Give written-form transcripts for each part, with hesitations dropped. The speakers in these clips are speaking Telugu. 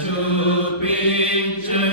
చూపించు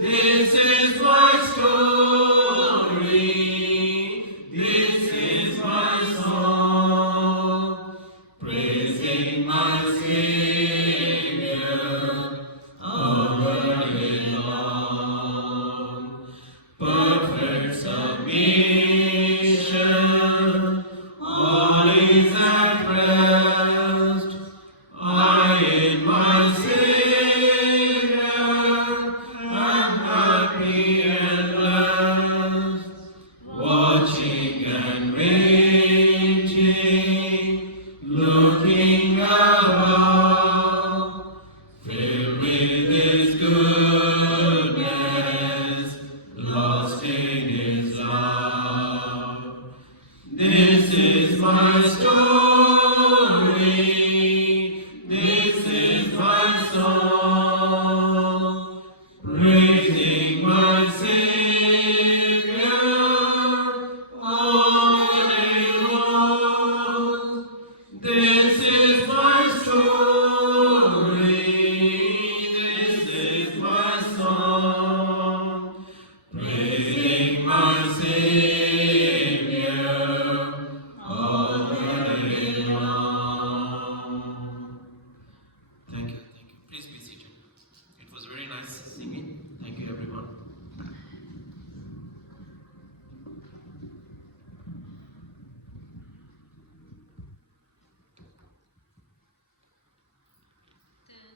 This is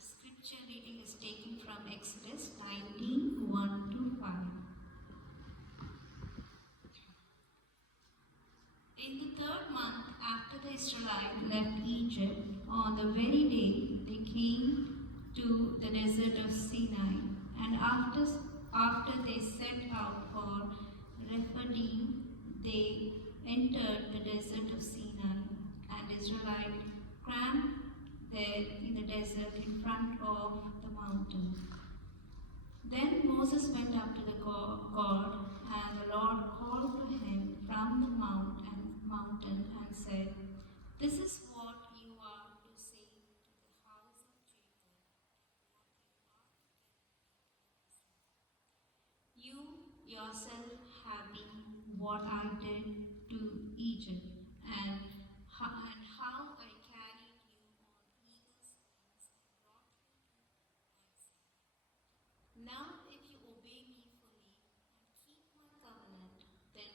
Scripture reading is taken from Exodus 19, 1 to 5. In the third month after the Israelites left Egypt, on the very day they came to the desert of Sinai, and after they set out for Rephidim, they entered the desert of Sinai, and Israelites camped there in the desert in front of the mountain. Then Moses went up to the God, and the Lord called to him from the mountain and said, "This is what you are to say to the house of Jacob, and what you yourself have been what I did to Egypt, and how I carried you on eagle's wings and brought you to myself. Now if you obey me fully and keep my covenant, then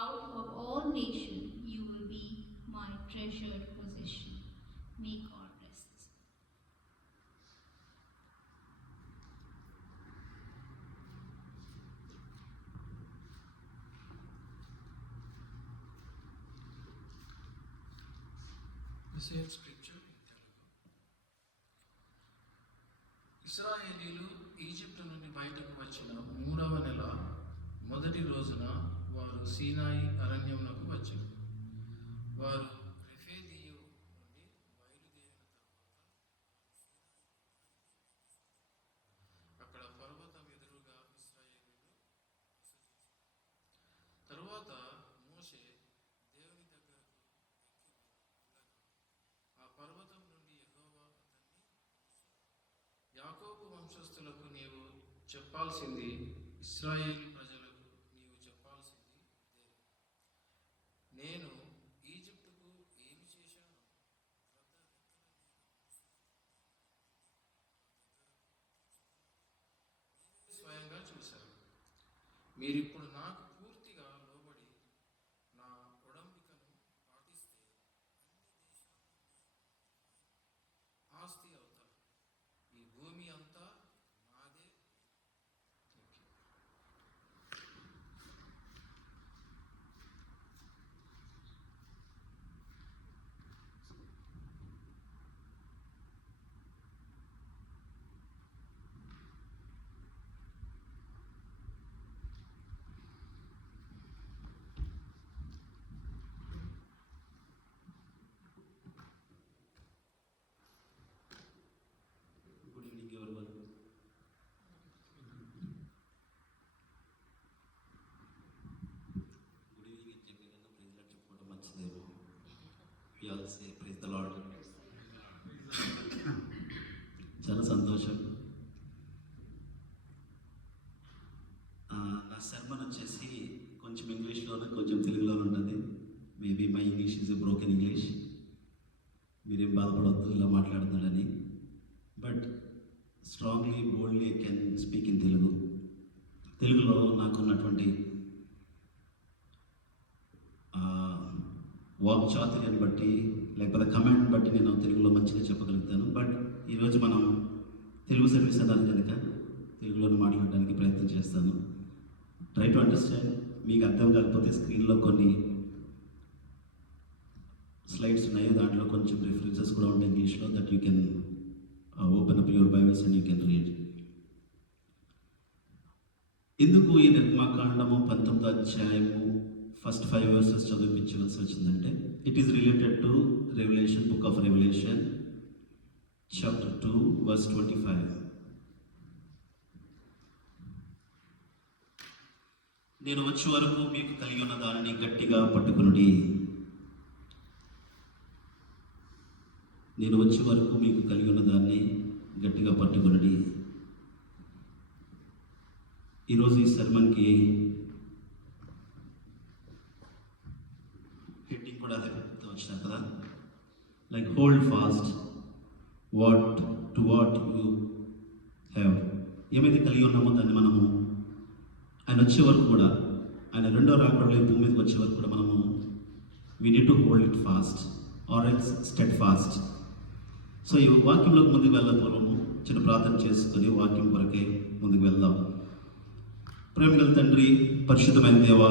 out of all nations you will be my treasured possession." May God bless this. The scripture in Telugu. ఇశ్రాయేలీలు ఈజిప్టు నుండి బయటకు వచ్చిన 3వ నెల మొదటి రోజున వారు సీనాయి అరణ్యమునకు వచ్చారు. వారు రెఫీదీము నుండి బయలుదేరిన అక్కడ పర్వతం ఎదురుగా ఇశ్రాయేలీలు తరువాత మోషే దేవుని దగ్గరకు ఆ పర్వతం నుండి యెహోవా అతన్ని, యాకోబు వంశస్థులకు నీవు చెప్పాల్సింది, ఇశ్రాయేలు ప్రజలకు నీవు చెప్పాల్సింది నేను ఈజిప్టుకు ఏమి చేశాను, స్వయంగా చూశాను. మీరిప్పుడు నాకు పూర్తిగా లోబడి నా ఒడంబికను పాటిస్తే ఆస్తి అవుతారు. ఈ భూమి అంతా నాదే. Good evening everyone. Good evening అని చెప్పే కన్నా ప్రైజ్ లార్డ్ చెప్పుకోవడం మంచిదేమో. We all say praise the Lord. చాలా సంతోషం. నా సర్మన్ వచ్చేసి కొంచెం ఇంగ్లీష్లోనే కొంచెం తెలుగులోనే ఉంటుంది. Maybe my English is a broken English. మీరేం బాధపడవద్దు ఇలా మాట్లాడుతున్నాడని. But strongly boldly I can speak in Telugu. తెలుగులో నాకున్నటువంటి వాక్చాతుర్యాన్ని బట్టి లేకపోతే కమెంట్ బట్టి నేను తెలుగులో మంచిగా చెప్పగలుగుతాను. బట్ ఈరోజు మనం తెలుగు సర్వీస్ అన్నారు కనుక తెలుగులోనే మాట్లాడడానికి ప్రయత్నం చేస్తాను. Try to understand. మీకు అర్థం కాకపోతే స్క్రీన్లో కొన్ని స్లైడ్స్ ఉన్నాయి, దాంట్లో కొంచెం రిఫరెన్సెస్ కూడా ఉంటాయి ఇంగ్లీష్లో, that you can open up your Bibles and you can read. ఎందుకు ఈ నిర్మాకాండము 19వ అధ్యాయము ఫస్ట్ 5 verses చదివించవలసి వచ్చిందంటే, it is related to revolution, book of Revelation chapter 2 verse 25. నేను వచ్చే వరకు మీకు కలిగి ఉన్న దానిని గట్టిగా పట్టుకునుడి. నేను వచ్చే వరకు మీకు కలిగి ఉన్న దాన్ని గట్టిగా పట్టుకునుడి. ఈరోజు ఈ సర్మన్కి హెడ్డింగ్ కూడా అదే వచ్చినారు కదా, like hold fast what you have. ఏమైతే కలిగి ఉన్నామో దాన్ని మనము ఆయన వచ్చే వరకు కూడా, ఆయన రెండో రాకడలో ఈ భూమి మీదకి వచ్చే వరకు కూడా మనము we need to hold it fast or it's steadfast. So ఈ వాక్యంలోకి ముందుకు వెళ్ళకపోవడము చిన్న ప్రార్థన చేసుకొని వాక్యం కొరకే ముందుకు వెళ్దాం. ప్రేమగల తండ్రి, పరిశుద్ధమైన దేవ,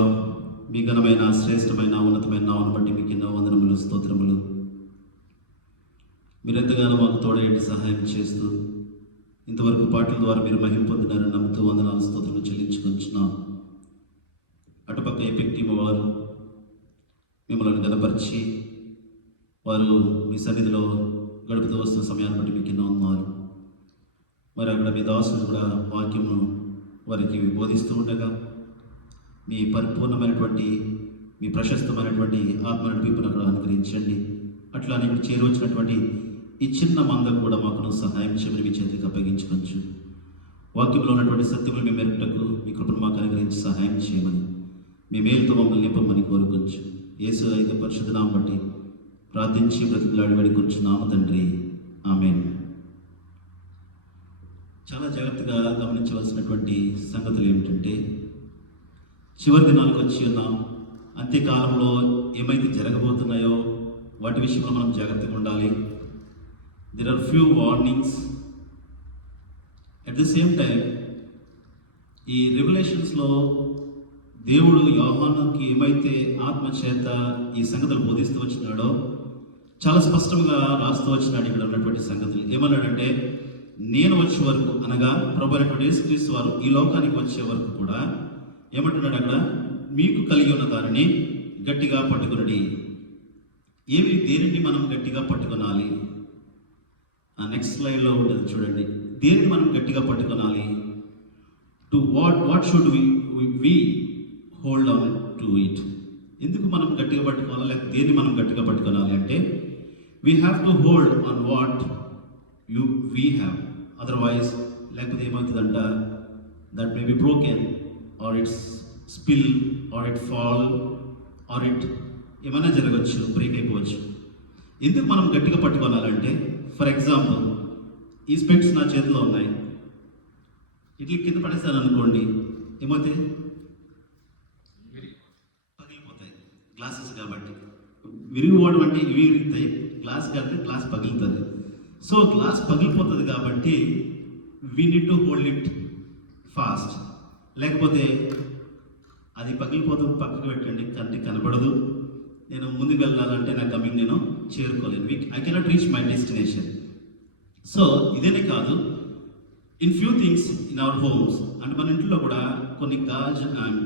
మీ ఘనమైన శ్రేష్టమైన ఉన్నతమైన నామమును బట్టి మీకు ఎన్నో వందనములు, స్తోత్రములు. మీరెంతగానో మాకు తోడేంటి సహాయం చేస్తూ ఇంతవరకు పాటల ద్వారా మీరు మహిమ పొందినారని నమ్ముతూ వందనాలు, స్తోత్రములు చెల్లించుకొచ్చున్నాం. అటుపక్క ఎపిక్ టీమ్ వారు మిమ్మల్ని గనపరిచి వారు మీ సన్నిధిలో గడుపుతూ వస్తున్న సమయాన్ని బట్టి మీకు ఎన్నో వందనాలు. మరి అక్కడ మీ దాసులు కూడా వాక్యమును వారికి బోధిస్తూ ఉండగా మీ పరిపూర్ణమైనటువంటి, మీ ప్రశస్తమైనటువంటి ఆత్మ నడిపింపును అక్కడ అనుగ్రహించండి. అట్లానే ఇక్కడ చేరవచ్చినటువంటి ఈ చిన్న మందకు కూడా మాకు సహాయం చేయమని మీ చేతికి అప్పగించవచ్చు. వాక్యంలో ఉన్నటువంటి సత్యములు మీ మెరుటకు మీ కృపను మాకు అనుగ్రహించి సహాయం చేయమని, మీ మేలుతో మమ్మల్ని నింపమని కోరుకోవచ్చు. యేసు అయితే పరిశుద్ధ నామమును బట్టి ప్రార్థించి బ్రతిమలాడి వేడుకొంచున్నాము తండ్రి, ఆమేన్. చాలా జాగ్రత్తగా గమనించవలసినటువంటి సంగతులు ఏమిటంటే, చివరి దినాలకు వచ్చి ఉన్నాం. అంత్యకాలంలో ఏమైతే జరగబోతున్నాయో వాటి విషయంలో మనం జాగ్రత్తగా ఉండాలి. There are few warnings. At the same time ఈ రెవల్యూషన్స్లో దేవుడు యోహానుకి ఏమైతే ఆత్మ చేత ఈ సంగతులు బోధిస్తూ వచ్చినాడో చాలా స్పష్టంగా రాస్తూ వచ్చినాడు. ఇక్కడ ఉన్నటువంటి సంగతులు ఏమన్నాడంటే, నేను వచ్చే వరకు, అనగా ప్రభు అయినటువంటి యేసుక్రీస్తు వారు ఈ లోకానికి వచ్చే వరకు కూడా ఏమంటున్నాడు అక్కడ, మీకు కలిగి ఉన్న దానిని గట్టిగా పట్టుకునడి. దేనిని మనం గట్టిగా పట్టుకొనాలి? ఆ నెక్స్ట్ స్లైడ్లో ఉంటుంది చూడండి. దేనిని మనం గట్టిగా పట్టుకొనాలి? To what should we hold on to it. ఎందుకు మనం గట్టిగా పట్టుకోవాలి, లేకపోతే దేన్ని మనం గట్టిగా పట్టుకోవాలి అంటే, we have to hold on what we have. Otherwise లేకపోతే ఏమవుతుందంట, that may be broken or it's spill or it fall or it ఏమైనా జరగవచ్చు, బ్రేక్ అయిపోవచ్చు. ఎందుకు మనం గట్టిగా పట్టుకోవాలంటే, ఫర్ ఎగ్జాంపుల్ ఈ స్పెక్ట్స్ నా చేతిలో ఉన్నాయి, ఇట్లా కింద పడేస్తాను అనుకోండి, ఏమవుతాయి? పగిలిపోతాయి. గ్లాసెస్ కాబట్టి విరిగిపోవడం అంటే ఇవి విరుగుతాయి, గ్లాస్ కాబట్టి గ్లాస్ పగిలితుంది. సో గ్లాస్ పగిలిపోతుంది కాబట్టి we need to hold it fast. లేకపోతే అది పగిలిపోతుంది, పక్కకు పెట్టండి, కంటికి కనపడదు. నేను ముందుకు వెళ్ళాలంటే నా కమింగ్ నేను చేరుకోలేను. I cannot reach my destination. So ఇదేనే కాదు, in few things in our homes, అంటే మన ఇంట్లో కూడా కొన్ని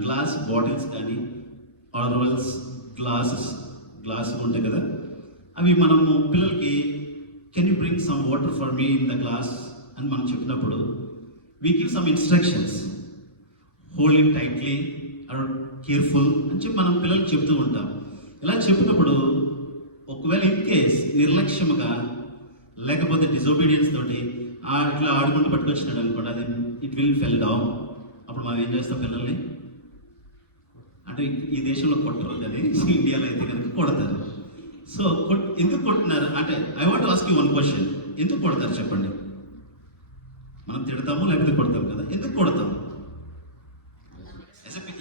గ్లాస్ బాటిల్స్ కానీ ఆర్వెల్స్ గ్లాస్ ఉంటాయి కదా, అవి మనము పిల్లలకి can you bring some water for me in the glass అని మనం చెప్పినప్పుడు we give some instructions, hold it tightly or careful అని చెప్పి మనం పిల్లలకి చెప్తూ ఉంటాం. ఇలా చెప్పినప్పుడు ఒకవేళ ఇన్ కేస్ నిర్లక్ష్యముగా లేకపోతే డిజోబీడియన్స్ తోటి ఇట్లా ఆడుకుంటూ పట్టుకొచ్చినాడు అనుకోండి, అది ఇట్ విల్ ఫెల్ డౌన్. అప్పుడు మనం ఏం చేస్తాం, పిల్లల్ని అంటే ఈ దేశంలో కొట్టరు కానీ ఇండియాలో అయితే కనుక కొడతారు. సో ఎందుకు కొడుతున్నారు అంటే, I want ask you one question, ఎందుకు కొడతారు చెప్పండి? మనం తిడతాము లేకపోతే కొడతాం కదా, ఎందుకు కొడతాం?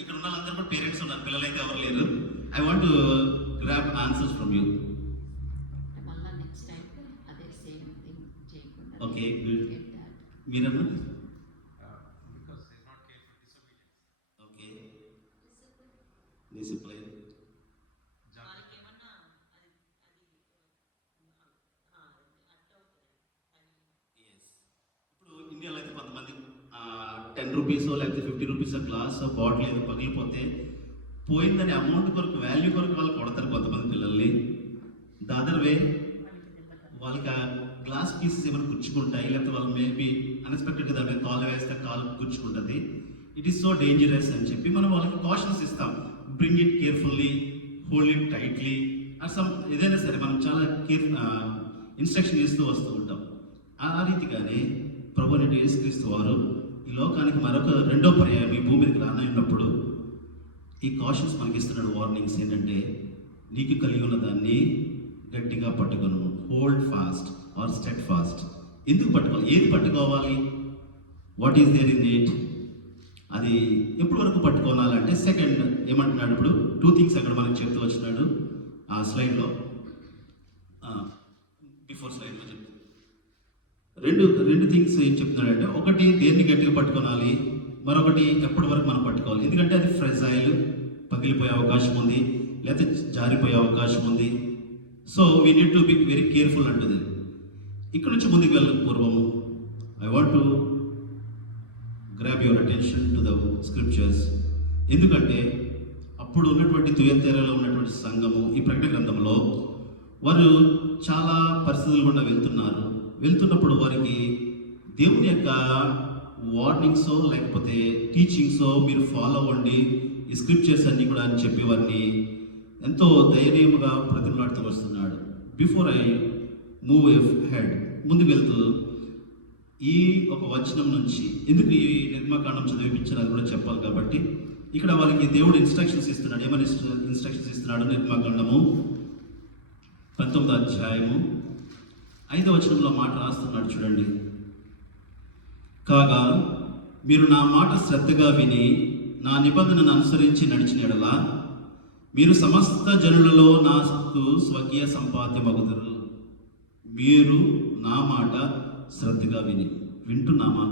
ఇక్కడ ఉన్న వాళ్ళందరూ కూడా పేరెంట్స్ ఉన్నారు, పిల్లలైతే ఎవరు లేరు. I want grab answers from you. Okay, మీరన్నా? Okay, discipline. ఇప్పుడు ఇండియాలో అయితే కొంతమంది 10 రూపీసో లేకపోతే 50 రూపీస్ గ్లాస్ బాటిల్ ఏదో పగిలిపోతే పోయిందని అమౌంట్ కొరకు, వాల్యూ కొరకు వాళ్ళు కొడతారు కొంతమంది పిల్లల్ని. ద అదర్ వే, వాళ్ళకి ఆ గ్లాస్ పీసెస్ ఏమైనా గుచ్చుకుంటాయి, లేకపోతే వాళ్ళు మేబీ అన్ఎక్స్పెక్టెడ్గా దాని మీద కాలు వేస్తే కాలు గుచ్చుకుంటుంది, ఇట్ ఈస్ సో డేంజరస్ అని చెప్పి మనం వాళ్ళకి కాషన్స్ ఇస్తాం. Bring it carefully, hold it tightly and some ఏదైనా సరే మనం చాలా ఇన్స్ట్రక్షన్ ఇస్తూ వస్తూ ఉంటాం. ఆ రీతిగానే ప్రభువైన యేసుక్రీస్తు వారు ఈ లోకానికి మరొక రెండో పర్యాయం ఈ భూమికి రానున్నప్పుడు ఈ కాషన్స్ మనకి ఇస్తున్నాడు, వార్నింగ్స్ ఏంటంటే నీకు కలిగి ఉన్న దాన్ని గట్టిగా పట్టుకొను, hold fast or steadfast. ఎందుకు పట్టుకోవాలి? ఏది పట్టుకోవాలి? What is there in it? అది ఎప్పటి వరకు పట్టుకోవాలంటే సెకండ్ ఏమంటున్నాడు ఇప్పుడు 2 things అక్కడ మనకు చెప్తూ వచ్చినాడు ఆ స్లైడ్లో, బిఫోర్ స్లైడ్లో చెప్తాను. రెండు థింగ్స్ ఏం చెప్తున్నాడంటే, ఒకటి దేన్ని గట్టిగా పట్టుకోవాలి, మరొకటి ఎప్పటి వరకు మనం పట్టుకోవాలి. ఎందుకంటే అది ఫ్రెజైల్, పగిలిపోయే అవకాశం ఉంది, లేకపోతే జారిపోయే అవకాశం ఉంది. So we need to be very careful అంటుంది. ఇక్కడ నుంచి ముందుకు వెళ్ళక పూర్వము I want to grab your attention to the scriptures. ఎందుకంటే అప్పుడు ఉన్నటువంటి తుయతైరలో ఉన్నటువంటి సంఘము ఈ ప్రకటన గ్రంథంలో వారు చాలా పరిస్థితులు గుండా వెళ్తున్నప్పుడు వారికి దేవుని యొక్క వార్నింగ్సో లేకపోతే టీచింగ్సో మీరు ఫాలో అవ్వండి ఈ స్క్రిప్చర్స్ అన్నీ కూడా అని చెప్పి వారిని ఎంతో ధైర్యముగా ప్రతిమలాడుతూ వస్తున్నాడు. బిఫోర్ ఐ మూవ్ హెడ్ ముందుకు వెళ్తూ ఈ ఒక వచనం నుంచి ఎందుకు ఈ నిర్మాకాండం చదివించారు అది కూడా చెప్పాలి కాబట్టి ఇక్కడ వాళ్ళకి దేవుడు ఇన్స్ట్రక్షన్స్ ఇస్తున్నాడు. ఏమని ఇన్స్ట్రక్షన్స్ ఇస్తున్నాడు? నిర్మాకాండము 19వ అధ్యాయము 5వ వచనంలో మాట రాస్తున్నాడు చూడండి. కాగా మీరు నా మాట శ్రద్ధగా విని నా నిబంధనను అనుసరించి నడిచిన యెడల మీరు సమస్త జనులలో నాకు స్వకీయ సంపాద్యమగుదురు. మీరు నా మాట శ్రద్ధగా వింటున్నామా?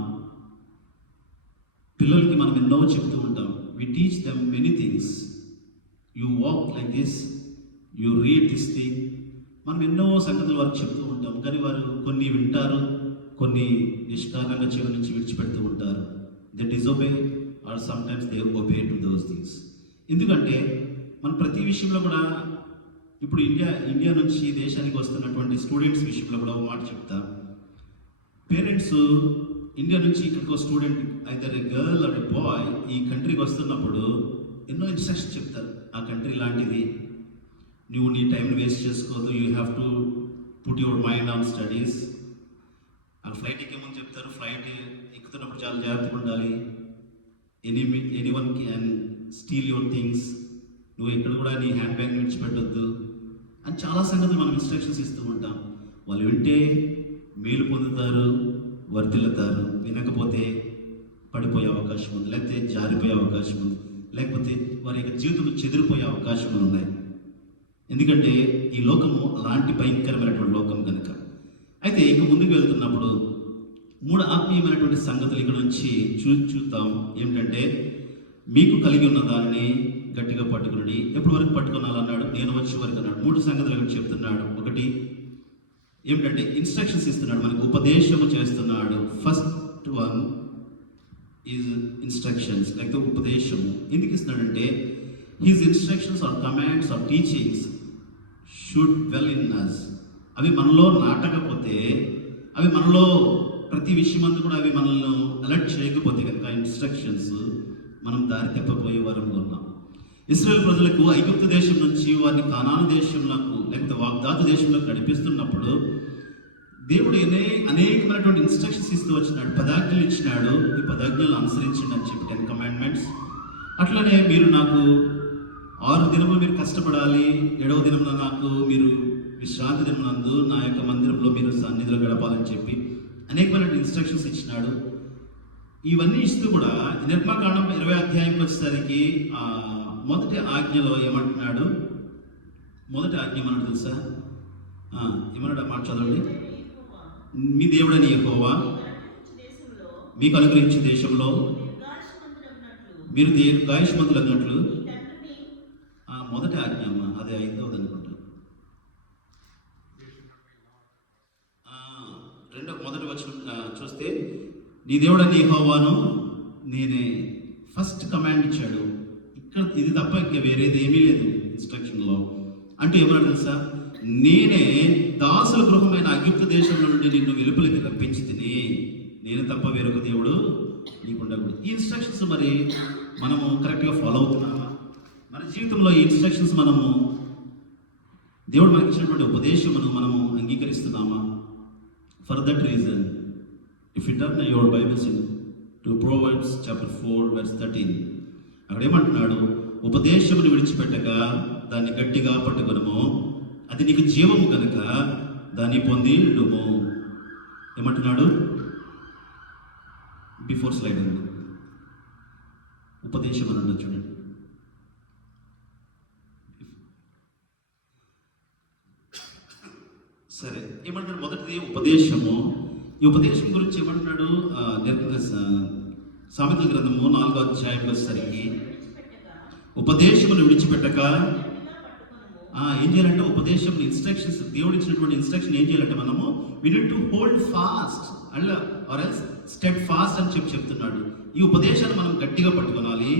పిల్లలకి మనం ఎన్నో చెప్తూ ఉంటాం. We teach them many things. You walk like this, you read this thing. మనం ఎన్నో సంగతులు వారికి చెప్తూ ఉంటాం, కానీ వారు కొన్ని వింటారు, కొన్ని నిష్కారణంగా చెవి నుంచి విడిచిపెడుతూ ఉంటారు. They disobey or sometimes they obey to those things. ఎందుకంటే మనం ప్రతి విషయంలో కూడా ఇప్పుడు ఇండియా నుంచి దేశానికి వస్తున్నటువంటి స్టూడెంట్స్ విషయంలో కూడా ఒక మాట చెప్తా. పేరెంట్స్ ఇండియా నుంచి ఇక్కడికి student either a girl or a boy ఈ కంట్రీకి వస్తున్నప్పుడు ఎన్నో ఇన్స్ట్రక్షన్ చెప్తారు. ఆ కంట్రీ లాంటిది, నువ్వు నీ టైంని వేస్ట్ చేసుకోవద్దు, you have to put your mind on studies. ఆ ఫ్లైట్ ఎక్కే ముందు చెప్తారు, ఫ్లైట్ ఎక్కుతున్నప్పుడు చాలా జాగ్రత్తగా ఉండాలి, anyone can steel your things, నువ్వు ఎక్కడ కూడా నీ హ్యాండ్ బ్యాగ్ విడిచిపెట్టొద్దు అని చాలా సంగతులు మనం ఇన్స్ట్రక్షన్స్ ఇస్తూ ఉంటాం. వాళ్ళు వింటే మేలు పొందుతారు, వర్ధిల్లుతారు. వినకపోతే పడిపోయే అవకాశం ఉంది, లేకపోతే జారిపోయే అవకాశం ఉంది, లేకపోతే వారి యొక్క జీవితంలో చెదిరిపోయే అవకాశాలు ఉన్నాయి. ఎందుకంటే ఈ లోకము అలాంటి భయంకరమైనటువంటి లోకం కనుక. అయితే ఇక ముందుకు వెళ్తున్నప్పుడు 3 ఆత్మీయమైనటువంటి సంగతులు ఇక్కడ నుంచి చూద్దాం. ఏమిటంటే మీకు కలిగి ఉన్న దానిని గట్టిగా పట్టుకుని ఎప్పటి వరకు పట్టుకున్నాలన్నాడు, నేను వచ్చే వరకు అన్నాడు. 3 సంగతులు ఇక్కడ చెప్తున్నాడు. ఒకటి ఏమిటంటే ఇన్స్ట్రక్షన్స్ ఇస్తున్నాడు, మనకు ఉపదేశము చేస్తున్నాడు. ఫస్ట్ వన్ ఈజ్ ఇన్స్ట్రక్షన్స్, లేకపోతే ఉపదేశము. ఎందుకు ఇస్తున్నాడంటే his instructions or commands or teachings should well in us. అవి మనలో నాటకపోతే, అవి మనలో ప్రతి విషయం అంతా కూడా అవి మనల్ని అలర్ట్ చేయకపోతే కనుక ఇన్స్ట్రక్షన్స్ మనం దారి తప్పిపోయే వారంగా ఉన్నాం. ఇశ్రాయేలు ప్రజలకు ఐగుప్తు దేశం నుంచి వారిని కానాను దేశంలోకి లేకపోతే వాగ్దాతు దేశంలోకి నడిపిస్తున్నప్పుడు దేవుడు అనేకమైనటువంటి ఇన్స్ట్రక్షన్స్ ఇస్తూ వచ్చినాడు, పదాజ్ఞలు ఇచ్చినాడు. ఈ పదాజ్ఞలను అనుసరించండి అని చెప్పి 10 commandments. అట్లనే మీరు నాకు 6 దినములు మీరు కష్టపడాలి, 7వ దినంలో నాకు మీరు విశ్రాంతి దినంనందు నా యొక్క మందిరంలో మీరు సన్నిధిలో గడపాలని చెప్పి అనేకమైన ఇన్స్ట్రక్షన్స్ ఇచ్చినాడు. ఇవన్నీ ఇస్తూ కూడా నిర్మాకాండం 20వ అధ్యాయంకి వచ్చేసరికి మొదటి ఆజ్ఞలో ఏమంటున్నాడు? మొదటి ఆజ్ఞ ఏమన్నాడు తెలుసా? ఏమన్నాడు? మాట చదవండి. మీ దేవుడని యెహోవా మీకు అనుగ్రహించే దేశంలో మీరు దీర్ఘాయుష్మంతులన్నట్లు. మొదటి ఆజ్ఞ అమ్మ, అదే 5వది అనుకుంటా. మొదటి వచనం చూస్తే నీ దేవుడని యెహోవాను నేనే ఫస్ట్ కమాండ్ ఇచ్చాడు. ఇక్కడ ఇది తప్ప ఇంకా వేరేది ఏమీ లేదు ఇన్స్ట్రక్షన్లో. అంటే ఏమన్నా తెలుసా? నేనే దాసుల గృహమైన ఐగుప్తు దేశంలో నుండి నిన్ను వెలుపలికి రప్పించి తిని, నేను తప్ప వేరొక దేవుడు నీకు ఉండకూడదు. ఈ ఇన్స్ట్రక్షన్స్ మరి మనము కరెక్ట్గా ఫాలో అవుతున్నామా? మన జీవితంలో ఈ ఇన్స్ట్రక్షన్స్ మనము దేవుడు మనకి ఇచ్చినటువంటి ఉపదేశమును మనము అంగీకరిస్తున్నామా? For that reason if you turn your Bibles to Proverbs chapter 4 verse 13, అక్కడ ఏమంటున్నాడు? ఉపదేశమును విడిచిపెట్టక దాన్ని గట్టిగా పట్టుకొనుము, అది నీకు జీవము కనుక దాన్ని పొంది ఉండుము. ఏమంటున్నాడు? బిఫోర్ స్లైడ్ అండి, ఉపదేశం అని అన్నది చూడండి. సరే, ఏమంటాడు? మొదటిది ఉపదేశము. ఈ ఉపదేశం గురించి ఏమంటున్నాడు? సామెతల గ్రంథము 4వ అధ్యాయం వచ్చేసరికి ఉపదేశమును విడిచిపెట్టక ఏం చేయాలంటే ఉపదేశం ఇన్స్ట్రక్షన్స్, దేవుడు ఇచ్చినటువంటి ఇన్స్ట్రక్షన్ ఏం చేయాలంటే మనము we need to hold fast and or else steadfast అని చెప్తున్నాడు. ఈ ఉపదేశాన్ని మనం గట్టిగా పట్టుకోవాలి.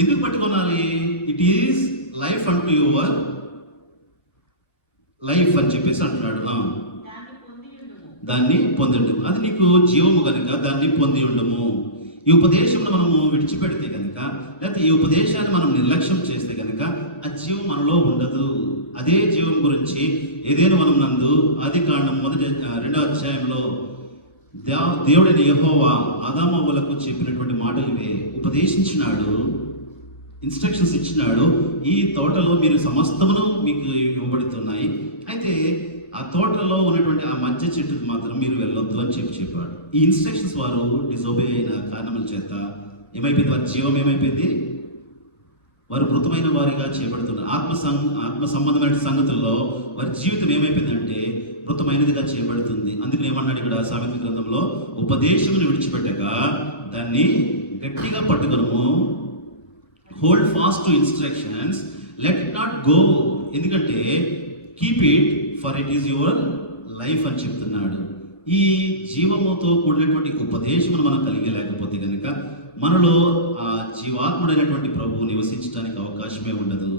ఎందుకు పట్టుకోవాలి? ఇట్ ఈస్ లైఫ్ అంటూ యువర్ లైఫ్ అని చెప్పేసి అంటున్నాడు. దాన్ని పొంది ఉండము, అది నీకు జీవము కనుక దాన్ని పొంది ఉండము. ఈ ఉపదేశంలో మనము విడిచిపెడితే కనుక, లేకపోతే ఈ ఉపదేశాన్ని మనం నిర్లక్ష్యం చేస్తే కనుక ఆ జీవం మనలో ఉండదు. అదే జీవం గురించి ఏదైనా మనం నందు ఆదికాండం 2వ అధ్యాయంలో దేవుడైన యెహోవా ఆదామవ్వలకు చెప్పినటువంటి మాటలు ఇవే. ఉపదేశించినాడు, ఇన్స్ట్రక్షన్స్ ఇచ్చినాడు. ఈ తోటలో మీరు సమస్తమును మీకు ఇవ్వబడుతున్నాయి, అయితే ఆ తోటలో ఉన్నటువంటి ఆ మధ్య చెట్టుకు మాత్రం మీరు వెళ్ళొద్దు అని చెప్పాడు. ఈ ఇన్స్ట్రక్షన్స్ వారు డిజోబే అయిన కారణముల చేత ఏమైపోయింది? వారి జీవం ఏమైపోయింది? వారు మృతమైన వారిగా చేయబడుతున్నారు. ఆత్మ సంబంధమైన సంగతుల్లో వారి జీవితం ఏమైపోయిందంటే మృతమైనదిగా చేయబడుతుంది. అందుకని ఏమన్నాడు ఇక్కడ సామెతల గ్రంథంలో? ఉపదేశమును విడిచిపెట్టక దాన్ని గట్టిగా పట్టుకొనుము, hold fast to instructions, let it not go, ఎందుకంటే keep it for it is your life అని చెప్తున్నాడు. ఈ జీవముతో కూడినటువంటి ఉపదేశమును మనం కలిగి లేకపోతే కనుక మనలో ఆ జీవాత్ముడైనటువంటి ప్రభువు నివసించడానికి అవకాశమే ఉండదు.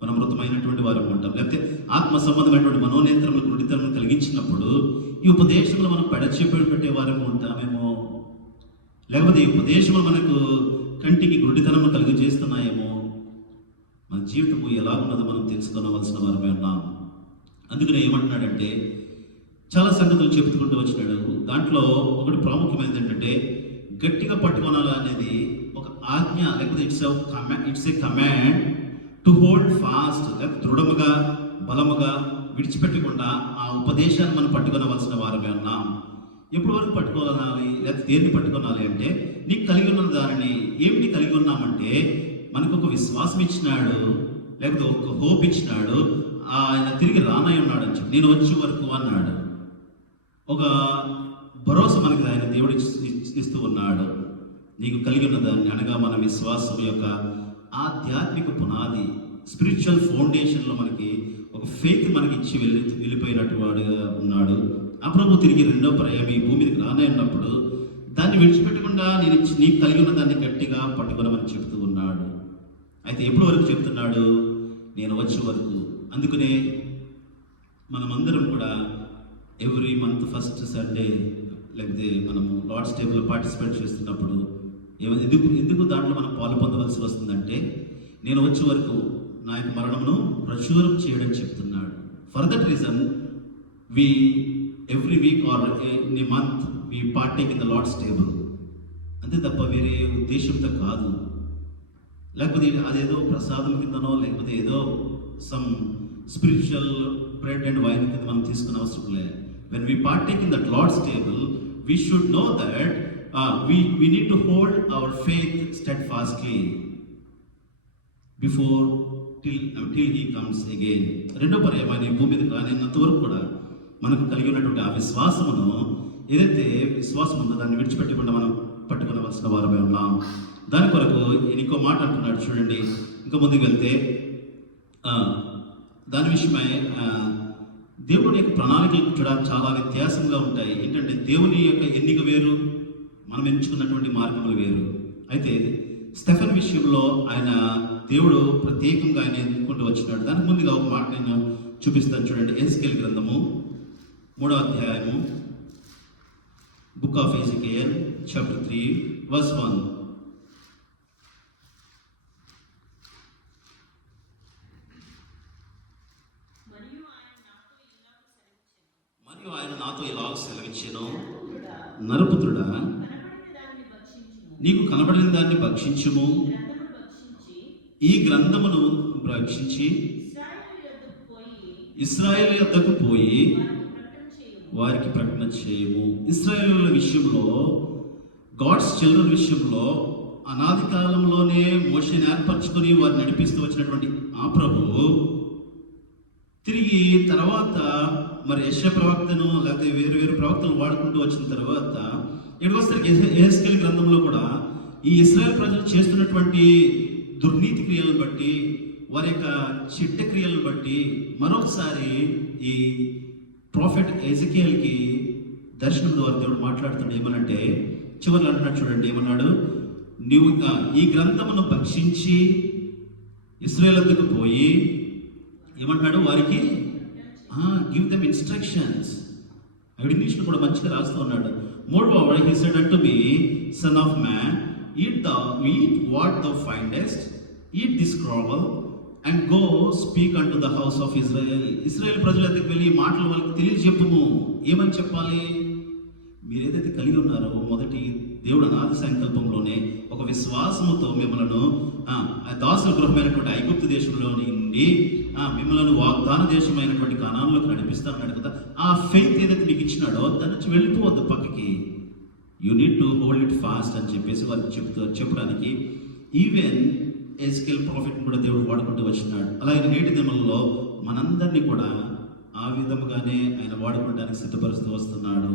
మనం మృతమైనటువంటి వారు ఉంటాం. లేకపోతే ఆత్మ సంబంధమైనటువంటి మనోనేత్రములు గుడితనము కలిగించినప్పుడు ఈ ఉపదేశంలో మనం పెడచెప్పుడు పెట్టే వారు ఉంటామేమో, లేకపోతే ఈ ఉపదేశములు మనకు కంటికి గుడితనము కలుగు చేస్తున్నాయేమో. మన జీవితము ఎలా ఉన్నదో మనం తెలుసుకోవలసిన వారమే ఉన్నాం. అందుకనే ఏమంటున్నాడంటే చాలా సంగతులు చెప్పుకుంటూ వచ్చినాడు. దాంట్లో ఒకటి ప్రాముఖ్యమైనది ఏంటంటే గట్టిగా పట్టుకోనాలి అనేది ఒక ఆజ్ఞ, లేకపోతే it's a command to hold fast, లేకపోతే దృఢముగా బలముగా విడిచిపెట్టకుండా ఆ ఉపదేశాన్ని మనం పట్టుకోవలసిన వారమే ఉన్నాం. ఎప్పటి వరకు పట్టుకోవాలి, లేకపోతే దేన్ని పట్టుకోవాలి అంటే నీకు కలిగి ఉన్న దానిని. ఏమిటి కలిగి ఉన్నామంటే మనకు ఒక విశ్వాసం ఇచ్చినాడు, లేకపోతే ఒక హోప్ ఇచ్చినాడు. ఆయన తిరిగి రానై ఉన్నాడు అని చెప్పి, నేను వచ్చే వరకు అన్నాడు. ఒక భరోసా మనకి ఆయన దేవుడు ఇస్తూ ఉన్నాడు. నీకు కలిగి ఉన్న దాన్ని అనగా మన విశ్వాసం యొక్క ఆధ్యాత్మిక పునాది, స్పిరిచువల్ ఫౌండేషన్లో మనకి ఒక ఫెయిత్ మనకి ఇచ్చి వెళ్ళిపోయినట్టు వాడుగా ఉన్నాడు. ఆ ప్రభు తిరిగి రెండో పర్యాయం ఈ భూమి మీదకి రానై ఉన్నప్పుడు దాన్ని విడిచిపెట్టకుండా నీకు కలిగి ఉన్న దాన్ని గట్టిగా పట్టుకోనమని చెప్తూ ఉన్నాడు. అయితే ఎప్పటి వరకు చెప్తున్నాడు? నేను వచ్చే వరకు. అందుకనే మనమందరం కూడా ఎవ్రీ మంత్ ఫస్ట్ సండే లేకపోతే మనము లార్డ్స్ టేబుల్లో పార్టిసిపేట్ చేస్తున్నప్పుడు ఎందుకు దాంట్లో మనం పాలు పొందవలసి వస్తుందంటే నేను వచ్చే వరకు నా యొక్క మరణమును ప్రచురం చేయడం చెప్తున్నాడు. For that reason every week or in a month we partake in the Lord's table. అంతే తప్ప వేరే ఉద్దేశంతో కాదు. లేకపోతే అదేదో ప్రసాదం కిందనో లేకపోతే ఏదో some spiritual bread and wine కింద మనం తీసుకునే అవసరం లేదు. When we partake in that Lord's table we should know that we need to hold our faith steadfastly before till he comes again. రెండో పర్యాయం భూమి మీద రానంత వరకు కూడా మనకు కలిగి ఉన్నటువంటి ఆ విశ్వాసమును, ఏదైతే విశ్వాసం ఉందో దాన్ని విడిచిపెట్టకుండా మనం పట్టుకునవలసిన వారమే ఉన్నాం. దాని కొరకు ఇంకో మాట అంటున్నాడు చూడండి. ఇంకా ముందుకు వెళ్తే దాని విషయమై దేవుని యొక్క ప్రణాళికలు కూడా చాలా వ్యత్యాసంగా ఉంటాయి. ఏంటంటే దేవుని యొక్క ఎన్నిక వేరు, మనం ఎంచుకున్నటువంటి మార్గములు వేరు. అయితే స్టెఫెన్ విషయంలో ఆయన దేవుడు ప్రత్యేకంగా ఆయన ఎన్నుకుంటూ వచ్చినాడు. దానికి ముందుగా ఒక మాట నేను చూపిస్తాను చూడండి. ఎహెజ్కేలు గ్రంథము 3వ అధ్యాయము Book of Ezekiel, chapter 3, verse 1. మరియు ఆయన నాతో ఇలా సెలవిచ్చెను, నరపుత్రుడా, నీకు కనబడిన దాన్ని భక్షించుము, ఈ గ్రంథమును భక్షించి ఇశ్రాయేలు యొద్దకు పోయి వారికి ప్రకటన చేయము. ఇశ్రాయేలుల విషయంలో, గాడ్స్ చిల్డ్రన్ విషయంలో అనాది కాలంలోనే మోషేని ఏర్పరచుకొని వారిని నడిపిస్తూ వచ్చినటువంటి ఆ ప్రభువు తిరిగి తర్వాత మరి యెషయా ప్రవక్తను లేకపోతే వేరు ప్రవక్తలు వాడుకుంటూ వచ్చిన తర్వాత ఎడుగోసరికి యెహెజ్కేలు గ్రంథంలో కూడా ఈ ఇశ్రాయేల్ ప్రజలు చేస్తున్నటువంటి దుర్నీతి క్రియలను బట్టి, వారి యొక్క చెడ్డ క్రియలను బట్టి మరొకసారి ఈ ప్రాఫెట్ ఎజెకియల్కి దర్శనం ద్వారా దేవుడు మాట్లాడుతున్నాడు. ఏమనంటే చివరిలో అంటున్నాడు చూడండి, ఏమన్నాడు, నీవు ఈ గ్రంథమును భక్షించి ఇశ్రాయేలు వద్దకు పోయి ఏమంటున్నాడు, వారికి గివ్ దెమ్ ఇన్స్ట్రక్షన్స్. ఇంగ్లీష్లో కూడా మంచిగా రాస్తూ ఉన్నాడు. Moreover, he said unto me, Son of man, eat what thou findest, eat this scroll, and go speak unto the house of Israel. Israel ప్రజల దగ్గరికి వెళ్ళి మాటలు వాళ్ళకి తెలియజెప్పుము. ఏమని చెప్పాలి? మీరు ఏదైతే కలిగి ఉన్నారో మొదటి దేవుడు అనాది సంకల్పంలోనే ఒక విశ్వాసముతో మిమ్మలను దాసుల గృహమైనటువంటి ఐగుప్తు దేశంలో నుండి మిమ్మల్ని వాగ్దాన దేశమైనటువంటి కానాన్లోకి నడిపిస్తా అన్నాడు కదా. ఆ ఫెయిత్ ఏదైతే మీకు ఇచ్చినాడో దాని నుంచి వెళ్ళిపోవద్దు పక్కకి. You need to hold it fast అని చెప్పేసి వాళ్ళకి చెప్పడానికి ఈవెన్ ఎజెకియల్ ప్రాఫెట్ కూడా దేవుడు వాడుకుంటూ వచ్చినాడు. అలాగే నేటి దినంలో మనందరినీ కూడా ఆ విధముగానే ఆయన వాడుకోవడానికి సిద్ధపరుస్తూ వస్తున్నాడు.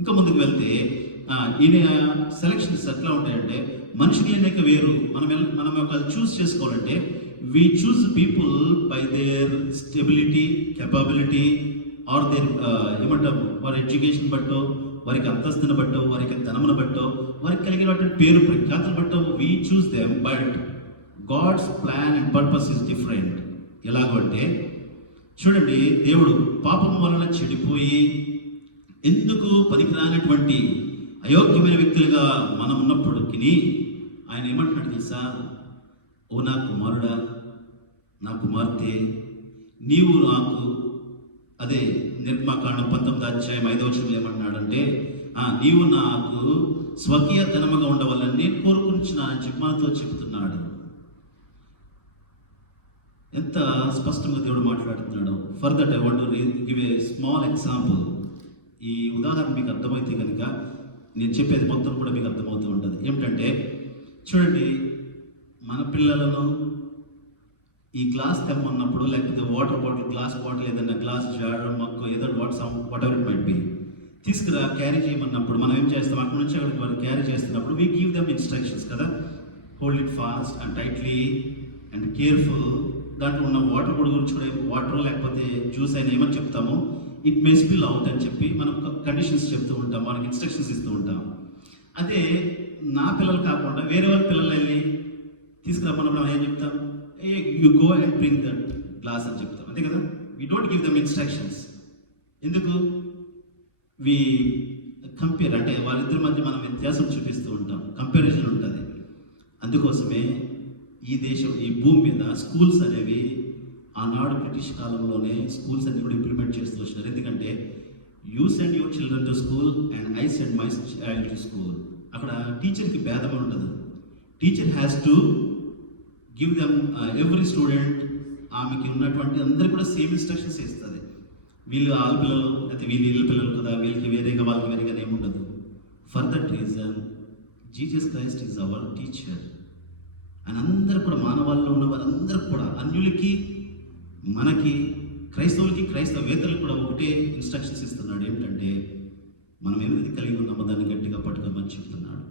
ఇంకా ముందుకు వెళ్తే ఈయన సెలక్షన్స్ ఎట్లా ఉంటాయంటే, మనుషులు అనేక వేరు. మనం ఒక చూస్ చేసుకోవాలంటే we choose people by their stability, capability or their ఏమంటాం వారి ఎడ్యుకేషన్ బట్టో, వారికి అంతస్తుని బట్టో, వారికి ధనమును బట్టో, వారికి కలిగినటువంటి పేరు ప్రఖ్యాతులు బట్టో we choose them, but God's plan and purpose is different. ఎలాగంటే చూడండి, దేవుడు పాపం వలన చెడిపోయి ఎందుకు పనికిరానటువంటి అయోగ్యమైన వ్యక్తులుగా మనం ఉన్నప్పటికీ ఆయన ఏమంటున్నాడు తెలుసా, ఓ నా కుమారుడా, నా కుమార్తె, నీవు నాకు అదే నిర్మాకాండం 19వ అధ్యాయం 5వ వచనంలో ఏమంటున్నాడంటే, నీవు నాకు స్వకీయ ధనముగా ఉండవాలని నేను కోరుకుంటున్నా అని చెప్పి మనతో చెబుతున్నాడు. ఎంత స్పష్టంగా దేవుడు మాట్లాడుతున్నాడు. For that I want to give a small example. ఈ ఉదాహరణ మీకు అర్థమైతే కనుక నేను చెప్పేది మొత్తం కూడా మీకు అర్థమవుతూ ఉంటుంది. ఏమిటంటే చూడండి, మన పిల్లలను ఈ గ్లాస్ తెమ్మన్నప్పుడు, లేకపోతే వాటర్ బాటిల్, గ్లాస్ బాటిల్, ఏదైనా గ్లాస్ జార్, మగ్గు, ఏదో what ever it might be తీసుకురా క్యారీ చేయమన్నప్పుడు మనం ఏం చేస్తాం, అక్కడ నుంచి అక్కడికి వాళ్ళు క్యారీ చేస్తున్నప్పుడు వీ గివ్ దెమ్ ఇన్స్ట్రక్షన్స్ కదా, hold it fast and tightly and careful. దాంట్లో ఉన్న వాటర్ కూడా గురించి కూడా వాటర్ లేకపోతే జ్యూస్ అయినా ఏమని చెప్తాము, ఇట్ మే స్పిల్ అవుట్ అని చెప్పి మనం కండిషన్స్ చెప్తూ ఉంటాం, వాళ్ళకి ఇన్స్ట్రక్షన్స్ ఇస్తూ ఉంటాం. అదే నా పిల్లలు కాకుండా వేరే వాళ్ళ పిల్లలు వెళ్ళి తీసుకురమ్మన్నప్పుడు మనం ఏం చెప్తాం, you go and bring that glass అని చెప్తాం, అంతే కదా. We don't give them instructions. ఎందుకు? వి కంపేర్, అంటే వాళ్ళిద్దరి మధ్య మనం వ్యత్యాసం చూపిస్తూ ఉంటాం, కంపారిజన్ ఉంటుంది. అందుకోసమే ఈ దేశం, ఈ భూమి మీద స్కూల్స్ అనేవి ఆనాడు బ్రిటిష్ కాలంలోనే స్కూల్స్ అన్ని కూడా ఇంప్లిమెంట్ చేస్తూ వచ్చినారు. ఎందుకంటే you send your children to school and I send my child to school. అక్కడ టీచర్కి భేదం ఉండదు. Teacher has to give them every student, ఆమెకి ఉన్నటువంటి అందరికీ కూడా సేమ్ ఇన్స్ట్రక్షన్స్ ఇస్తుంది. వీళ్ళు వాళ్ళ పిల్లలు అయితే వీళ్ళ పిల్లలు కదా, వీళ్ళకి వేరేగా వాళ్ళకి వేరేగా ఏముండదు. For that reason Jesus Christ is our teacher. And అందరూ కూడా మానవాళ్ళలో ఉన్న వారందరూ కూడా, అన్యులకి మనకి క్రైస్తవులకి క్రైస్తవేతలకు కూడా ఒకటే ఇన్స్ట్రక్షన్స్ ఇస్తున్నాడు. ఏమిటంటే మనం ఏమైతే కలిగి ఉన్నామో దాన్ని గట్టిగా పట్టుకోమని చెప్తున్నాడు.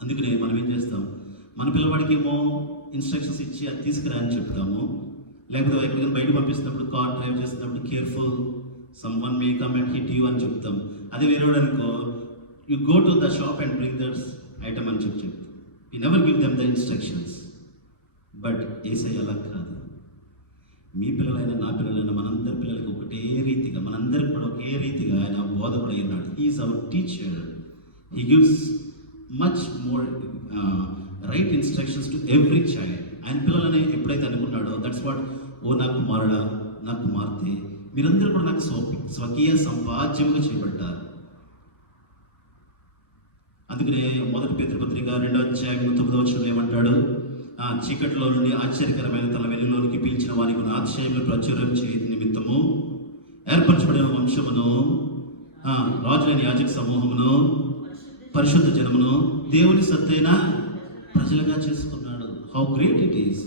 అందుకనే మనం ఏం చేస్తాం, మన పిల్లవాడికి ఏమో ఇన్స్ట్రక్షన్స్ ఇచ్చి అది తీసుకురా అని చెప్తాము. లేకపోతే ఎక్కడికైనా బయట పంపిస్తున్నప్పుడు, కార్ డ్రైవ్ చేస్తున్నప్పుడు careful, someone may come and hit you అని చెప్తాం. అదే వేరేవాడు అనుకో, you go to the shop and bring that's item అని చెప్తాం. You never give them the instructions. But యేసయ్య అలా కాదు. మీ పిల్లలైనా నా పిల్లలైనా మనందరి పిల్లలకి ఒకటే రీతిగా, మనందరికి కూడా ఒకే రీతిగా ఆయన బోధకుడు అయి ఉన్నాడు. He is our teacher. He gives much more right instructions to every child. ఆయన పిల్లలని ఎప్పుడైతే అనుకున్నాడో, దట్స్ వాట్, ఓ నా కుమారుడా, నా కుమార్తె, మీరందరూ కూడా నాకు స్వకీయ సంపాద్యముగా చేపట్టారు. అందుకనే 1 పేతురు పత్రిక 2వ అధ్యాయం 9వ వచనంలో ఏమంటాడు? చీకటిలో నుండి ఆశ్చర్యకరమైన తన వెలుగులోనికి పిలిచిన వారికి ఆశ్చర్యంలో ప్రచురం చేయ నిమిత్తము ఏర్పరచబడిన వంశమును, రాజులైన యాజక సమూహమును, పరిశుద్ధ జనమును దేవుని సత్తైన ప్రజలుగా చేసుకున్నాడు. How great it is!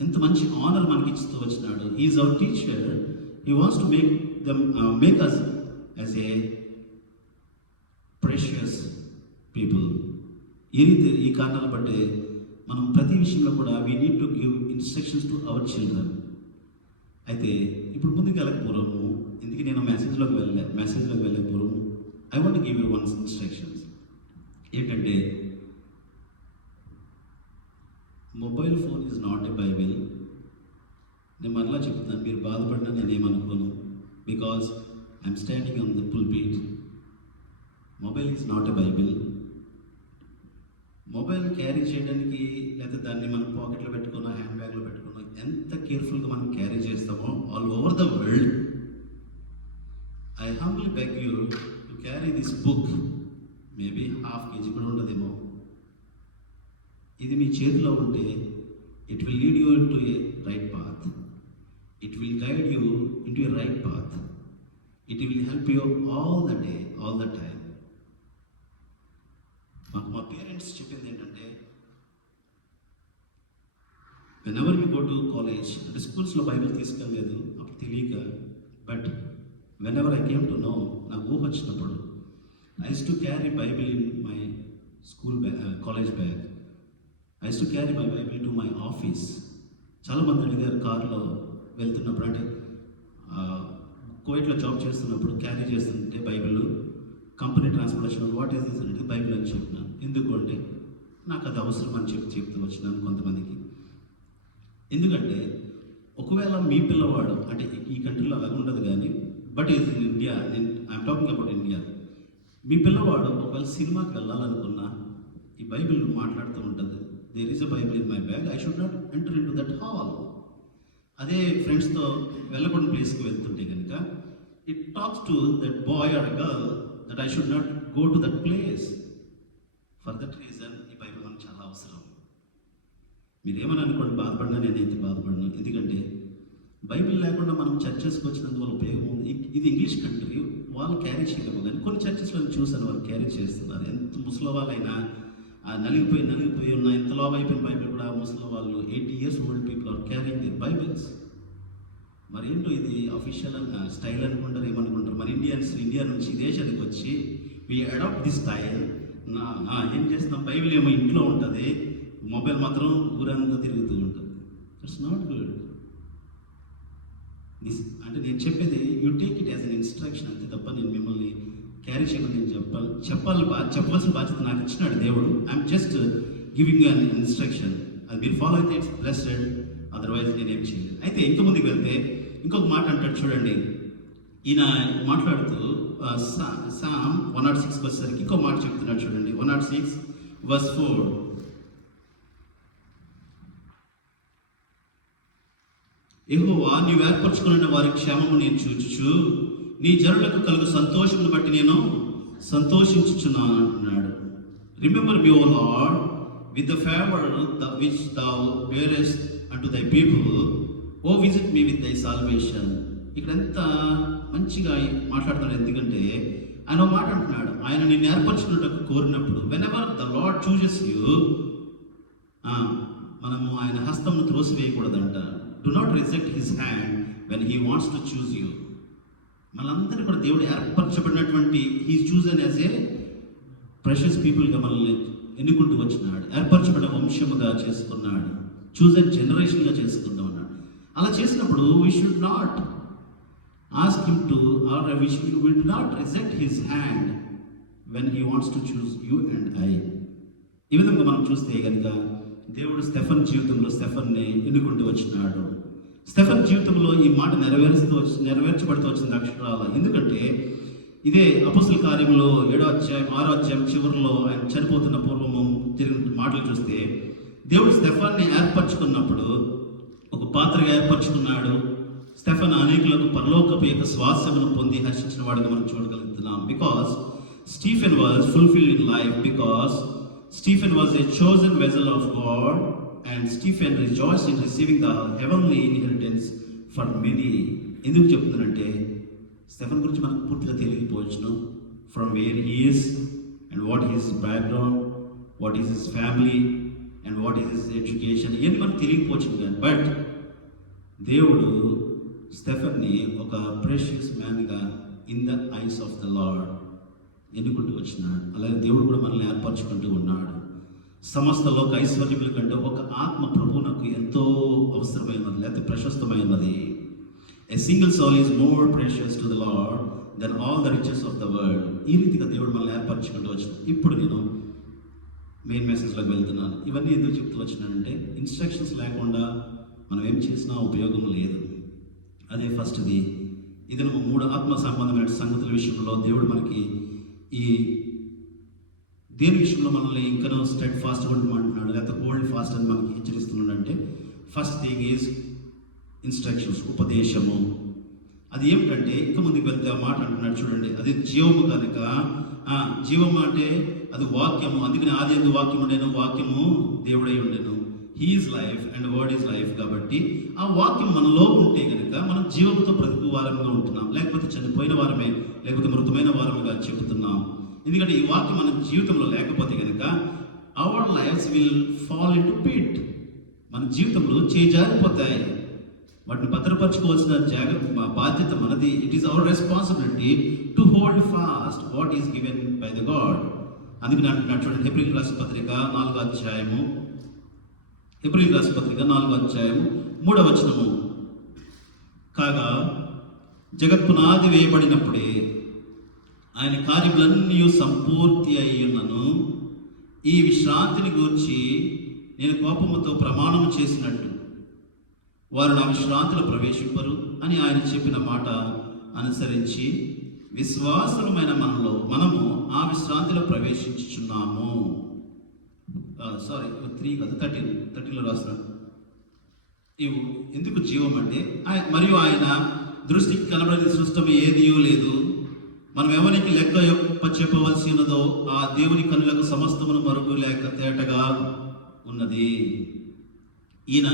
ఎంత మంచి ఆనర్ మనకి ఇస్తూ వచ్చినాడు. Is our teacher. He wants to make us as a precious people. ఈ కారణాలు బట్టి మనం ప్రతి విషయంలో కూడా we need to give instructions to our children. అయితే ఇప్పుడు ముందుకు వెళ్ళకపోవడము, ఎందుకు నేను మెసేజ్లోకి వెళ్ళకపోవడము, I want give you once instructions. ఏంటంటే, mobile phone is not a Bible. నేను మరలా చెప్తున్నాను, మీరు బాధపడినా నేనేమనుకోను. Because I'm standing on the pulpit. Mobile is not a Bible. Mobile carry చేయడానికి, లేదా దాన్ని మనం పాకెట్లో పెట్టుకున్న, హ్యాండ్ బ్యాగ్లో పెట్టుకున్న, ఎంత కేర్ఫుల్గా మనం క్యారీ చేస్తామో all over the world, I humbly beg you to carry this book. Maybe ½ kg కూడా ఉండదేమో. ఇది మీ చేతిలో ఉంటే it will lead you into A right path. It will guide you into A right path. It will help you all the day, all the time. మాకు మా పేరెంట్స్ చెప్పింది ఏంటంటే, whenever you go to college, అంటే స్కూల్స్లో బైబిల్ తీసుకెళ్ళలేదు అప్పుడు తెలియక, but whenever I came to know, నాకు ఊహ వచ్చినప్పుడు, I use to carry Bible in my school college bag. I use to carry my Bible to my office. చాలామంది అడిగారు కారులో వెళ్తున్నప్పుడు, అంటే కువైట్లో జాబ్ చేస్తున్నప్పుడు క్యారీ చేస్తుంటే Bible, company transportation, what is this అంటే బైబిల్ అని చెప్పినాను. ఎందుకు అంటే నాకు అది అవసరం అని చెప్తూ వచ్చినాను కొంతమందికి. ఎందుకంటే ఒకవేళ మీ పిల్లవాడు, అంటే ఈ కంట్రీలో అలాగ ఉండదు కానీ, but is in India, I'm talking about India, మీ పిల్లవాడు ఒకవేళ సినిమాకి వెళ్ళాలనుకున్నా ఈ బైబిల్ మాట్లాడుతూ ఉంటుంది. There is a Bible in my bag, I should not enter in to that hall. అదే ఫ్రెండ్స్తో వెళ్ళకూడని ప్లేస్కి వెళ్తుంటే కనుక, it talks to that boy or girl that I should not go to that place. For that reason, ఈ బైబిల్ మనకు చాలా అవసరం. మీరేమని అనుకోండి, బాధపడినా నేనైతే బాధపడను. ఎందుకంటే బైబిల్ లేకుండా మనం చర్చెస్కి వచ్చినందువల్ల ఉపయోగం ఉంది. ఇది ఇంగ్లీష్ కంట్రీ, వాళ్ళు క్యారీ చేయలేము. కానీ కొన్ని చర్చెస్లో చూసాను, వాళ్ళు క్యారీ చేస్తున్నారు. ఎంత ముసలి వాళ్ళైనా, నలిగిపోయి ఉన్న, ఎంత లావ్ అయిపోయిన బైబిల్ కూడా ముసలి వాళ్ళు, 80 years old people are carrying the Bibles. మరి ఏంటో ఇది అఫీషియల్ స్టైల్ అనుకుంటారు, ఏమనుకుంటారు. మరి ఇండియా నుంచి దేశానికి వచ్చి వి అడాప్ట్ ది స్టైల్. ఏం చేస్తున్నాం, బైబిల్ ఏమో ఇంట్లో ఉంటుంది, మొబైల్ మాత్రం ఊరంతా తిరుగుతూ ఉంటుంది. It's not good. అంటే నేను చెప్పేది, you take it as an instruction అంతే తప్ప నేను మిమ్మల్ని క్యారీ చేయమని నేను చెప్పవలసిన బాధ్యత నాకు ఇచ్చినాడు దేవుడు. I'm just giving an instruction. అది మీరు ఫాలో అయితే ఇట్స్ బ్లెస్డ్, అదర్వైజ్ నేనేం చేయలేదు. అయితే ఇంకా ముందుకు వెళ్తే ఇంకొక మాట అంటాడు చూడండి. ఈయన మాట్లాడుతూ సామ్ 106 వచ్చేసరికి ఇంకో మాట చెప్తున్నాడు చూడండి. 106:4. యెహోవా, నీవు ఏర్పరచుకున్న వారి క్షేమము నేను చూచుచు, నీ జనులకు కలుగు సంతోషమును బట్టి నేను సంతోషించుచున్నాను అంటున్నాడు. Remember me O Lord with the favor which thou bearest unto thy people, O visit me with thy salvation. ఇక్కడ ఎంత మంచిగా మాట్లాడుతున్నాడు. ఎందుకంటే ఆయన మాట అంటున్నాడు, ఆయన నిన్ను ఏర్పరచుకున్నట్టు కోరినప్పుడు, whenever the Lord chooses you, మనము ఆయన హస్తమును త్రోసివేయకూడదంట. Do not reject his hand when he wants to choose you. మనందరినీ కూడా దేవుడు ఏర్పరచబడినటువంటి, he chosen as a precious పీపుల్గా మనల్ని ఎన్నుకుంటూ వచ్చినాడు. ఏర్పరచబడిన వంశముగా చేసుకున్నాడు. చూజన్ జనరేషన్గా చేసుకుందాం అన్నాడు. అలా చేసినప్పుడు we should not ask him to, or we should not reject his hand when he wants to choose you and I. ఈ విధంగా మనం చూస్తే కనుక దేవుడు స్టెఫన్ జీవితంలో స్టెఫన్ని ఎన్నుకుంటూ వచ్చినాడు. స్టెఫెన్ జీవితంలో ఈ మాట నెరవేర్చబడుతూ వచ్చింది అక్షరాల. ఎందుకంటే ఇదే అపొస్తలుల కార్యంలో 7వ అధ్యాయం 6వ అధ్యాయం చివరిలో ఆయన చనిపోతున్న పూర్వము జరిగిన మాటలు చూస్తే, దేవుడు స్టెఫాన్ని ఏర్పరచుకున్నప్పుడు ఒక పాత్రగా ఏర్పరచుకున్నాడు. స్టెఫన్ అనేకులకు పరలోకపు యొక్క స్వాస్యమును పొంది హర్షించిన వాడిగా మనం చూడగలుగుతున్నాం. Because Stephen was fulfilled in life, because Stephen was a chosen vessel of God and Stephen rejoiced in receiving the heavenly inheritance for many. ఎందుకు చెప్తున్నానంటే స్టెఫన్ గురించి మనకు పూర్తిగా తెలియకపోవచ్చును. From where he is and what is background, what is his family and what is his education, ఇవన్నీ మనకు తెలియకపోవచ్చు. కానీ బట్ దేవుడు స్టెఫన్ని ఒక ప్రెషియస్ మ్యాన్గా in the eyes of the Lord ఎన్నుకుంటూ వచ్చినాడు. అలాగే దేవుడు కూడా మనల్ని ఏర్పరచుకుంటూ ఉన్నాడు. సమస్త లోక ఐశ్వర్యముల కంటే ఒక ఆత్మ ప్రభువునకు ఎంతో అవసరమైనది, లేకపోతే ప్రశస్తమైనది. A single soul is more precious to the Lord than all the riches of the world. ఈ రీతిగా దేవుడు మనల్ని ఏర్పరచుకుంటూ వచ్చిన. ఇప్పుడు నేను మెయిన్ మెసేజ్లోకి వెళ్తున్నాను. ఇవన్నీ ఎందుకు చెప్తూ వచ్చినానంటే ఇన్స్ట్రక్షన్స్ లేకుండా మనం ఏం చేసినా ఉపయోగం లేదు. అదే ఫస్ట్ది. ఇది 3 ఆత్మ సంబంధమైన సంగతుల విషయంలో దేవుడు మనకి ఈ దేని విషయంలో మనల్ని ఇంకా స్టెడ్ ఫాస్ట్ ఉండమంటున్నాడు, లేకపోతే హోల్డ్ ఫాస్ట్ అని మనకి హెచ్చరిస్తున్నాడు. అంటే ఫస్ట్ థింగ్ ఈజ్ ఇన్స్ట్రక్షన్స్, ఉపదేశము. అది ఏమిటంటే ఇంకా ముందుకు వెళ్తే ఆ మాట అంటున్నాడు చూడండి, అది జీవము కనుక. జీవము అంటే అది వాక్యము. అందుకని ఆది యందు వాక్యం ఉండేను, వాక్యము దేవుడై ఉండేను. He is life and word is life. కాబట్టి ఆ వాక్యం మనలో ఉంటే కనుక మనం జీవంతో బ్రతుకు వారంగా ఉంటున్నాం, లేకపోతే చనిపోయిన వారమే, లేకపోతే మృతమైన వారముగా చెబుతున్నాం. ఎందుకంటే ఈ వాక్యం మన జీవితంలో లేకపోతే కనుక our lives will fall into pit. మన జీవితంలో చేజారిపోతాయి. వాటిని భద్రపరచుకోవాల్సిన బాధ్యత మనది. It is our responsibility to hold fast what is given by the God. అందుకని అంటున్నాడు చూడండి, హెబ్రీయులకు రాసిన పత్రిక 4వ అధ్యాయము, హెబ్రీయులకు రాసిన పత్రిక 4వ అధ్యాయము 3వ వచనము. కాగా జగత్పునాది వేయబడినప్పుడే ఆయన కార్యములన్నీ సంపూర్తి అయ్యున్నను, ఈ విశ్రాంతిని గూర్చి నేను కోపముతో ప్రమాణము చేసినట్టు వారు నా విశ్రాంతిలో ప్రవేశింపరు అని ఆయన చెప్పిన మాట అనుసరించి విశ్వాసులమైన మనము ఆ విశ్రాంతిలో ప్రవేశించుచున్నాము. 3 కాదు 13లో రాస్తున్నాడు. ఇవి ఎందుకు జీవం అంటే మరియు ఆయన దృష్టికి కనబడని సృష్టం ఏదియో లేదు. మనం ఎవరికి లెక్క చెప్పవలసి ఉన్నదో ఆ దేవుని కనులకు సమస్తమును మరుగు లేక తేటగా ఉన్నది. ఈయన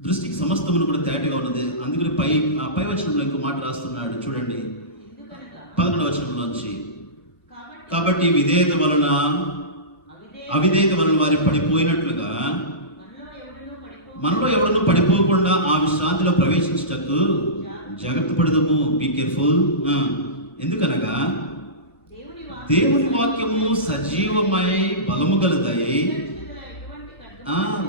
దృష్టికి సమస్తమును కూడా తేటగా ఉన్నది. అందుకని పై వచనంలో ఇంకో మాట రాస్తున్నాడు చూడండి, 11వ వచనంలోంచి. కాబట్టి అవిధేయత వలన వారి పడిపోయినట్లుగా మనలో ఎవడనూ పడిపోకుండా ఆ విశ్రాంతిలో ప్రవేశించటకు జాగ్రత్త పడదము. Be careful. ఎందుకనగా దేవుని వాక్యము సజీవమై బలము గలదై,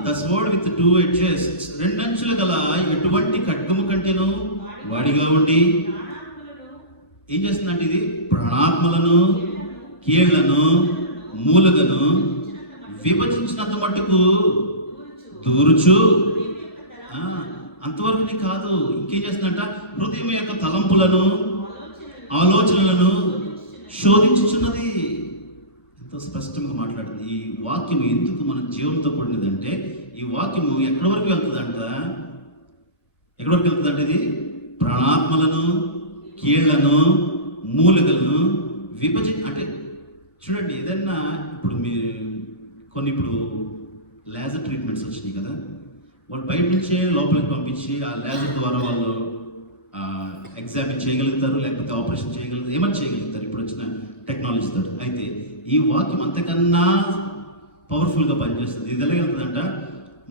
ద స్వర్డ్ విత్ 2 edges, 2 అంచులు గల ఎటువంటి ఖడ్గము కంటేను వాడిగా ఉండి ఏం చేస్తుందంటే ఇది ప్రాణాత్మలను, కీళ్లను, మూలుగను విభజించినంత మట్టుకు దూరుచు. అంతవరకు కాదు, ఇంకేం చేస్తుందంట, హృదయం యొక్క తలంపులను, ఆలోచనలను శోధించుచున్నది. ఎంతో స్పష్టంగా మాట్లాడుతుంది. ఈ వాక్యం ఎందుకు మన జీవంతో కూడినదంటే, ఈ వాక్యము ఎక్కడి వరకు వెళ్తుందంట, ఎక్కడి వరకు వెళ్తుందంటే ఇది ప్రాణాత్మలను, కీళ్లను, మూలికలను అంటే చూడండి, ఏదన్నా ఇప్పుడు ఇప్పుడు లేజర్ ట్రీట్మెంట్స్ వచ్చినాయి కదా, వాళ్ళు బయట నుంచే లోపలికి పంపించి ఆ లేజర్ ద్వారా వాళ్ళు ఎగ్జామిన్ చేయగలుగుతారు, లేకపోతే ఆపరేషన్ చేయగలుగుతారు, ఏమైనా చేయగలుగుతారు ఇప్పుడు వచ్చిన టెక్నాలజీతో. అయితే ఈ వాక్యం అంతకన్నా పవర్ఫుల్గా పనిచేస్తుంది. ఇది ఎలాగలుగుతుందంట,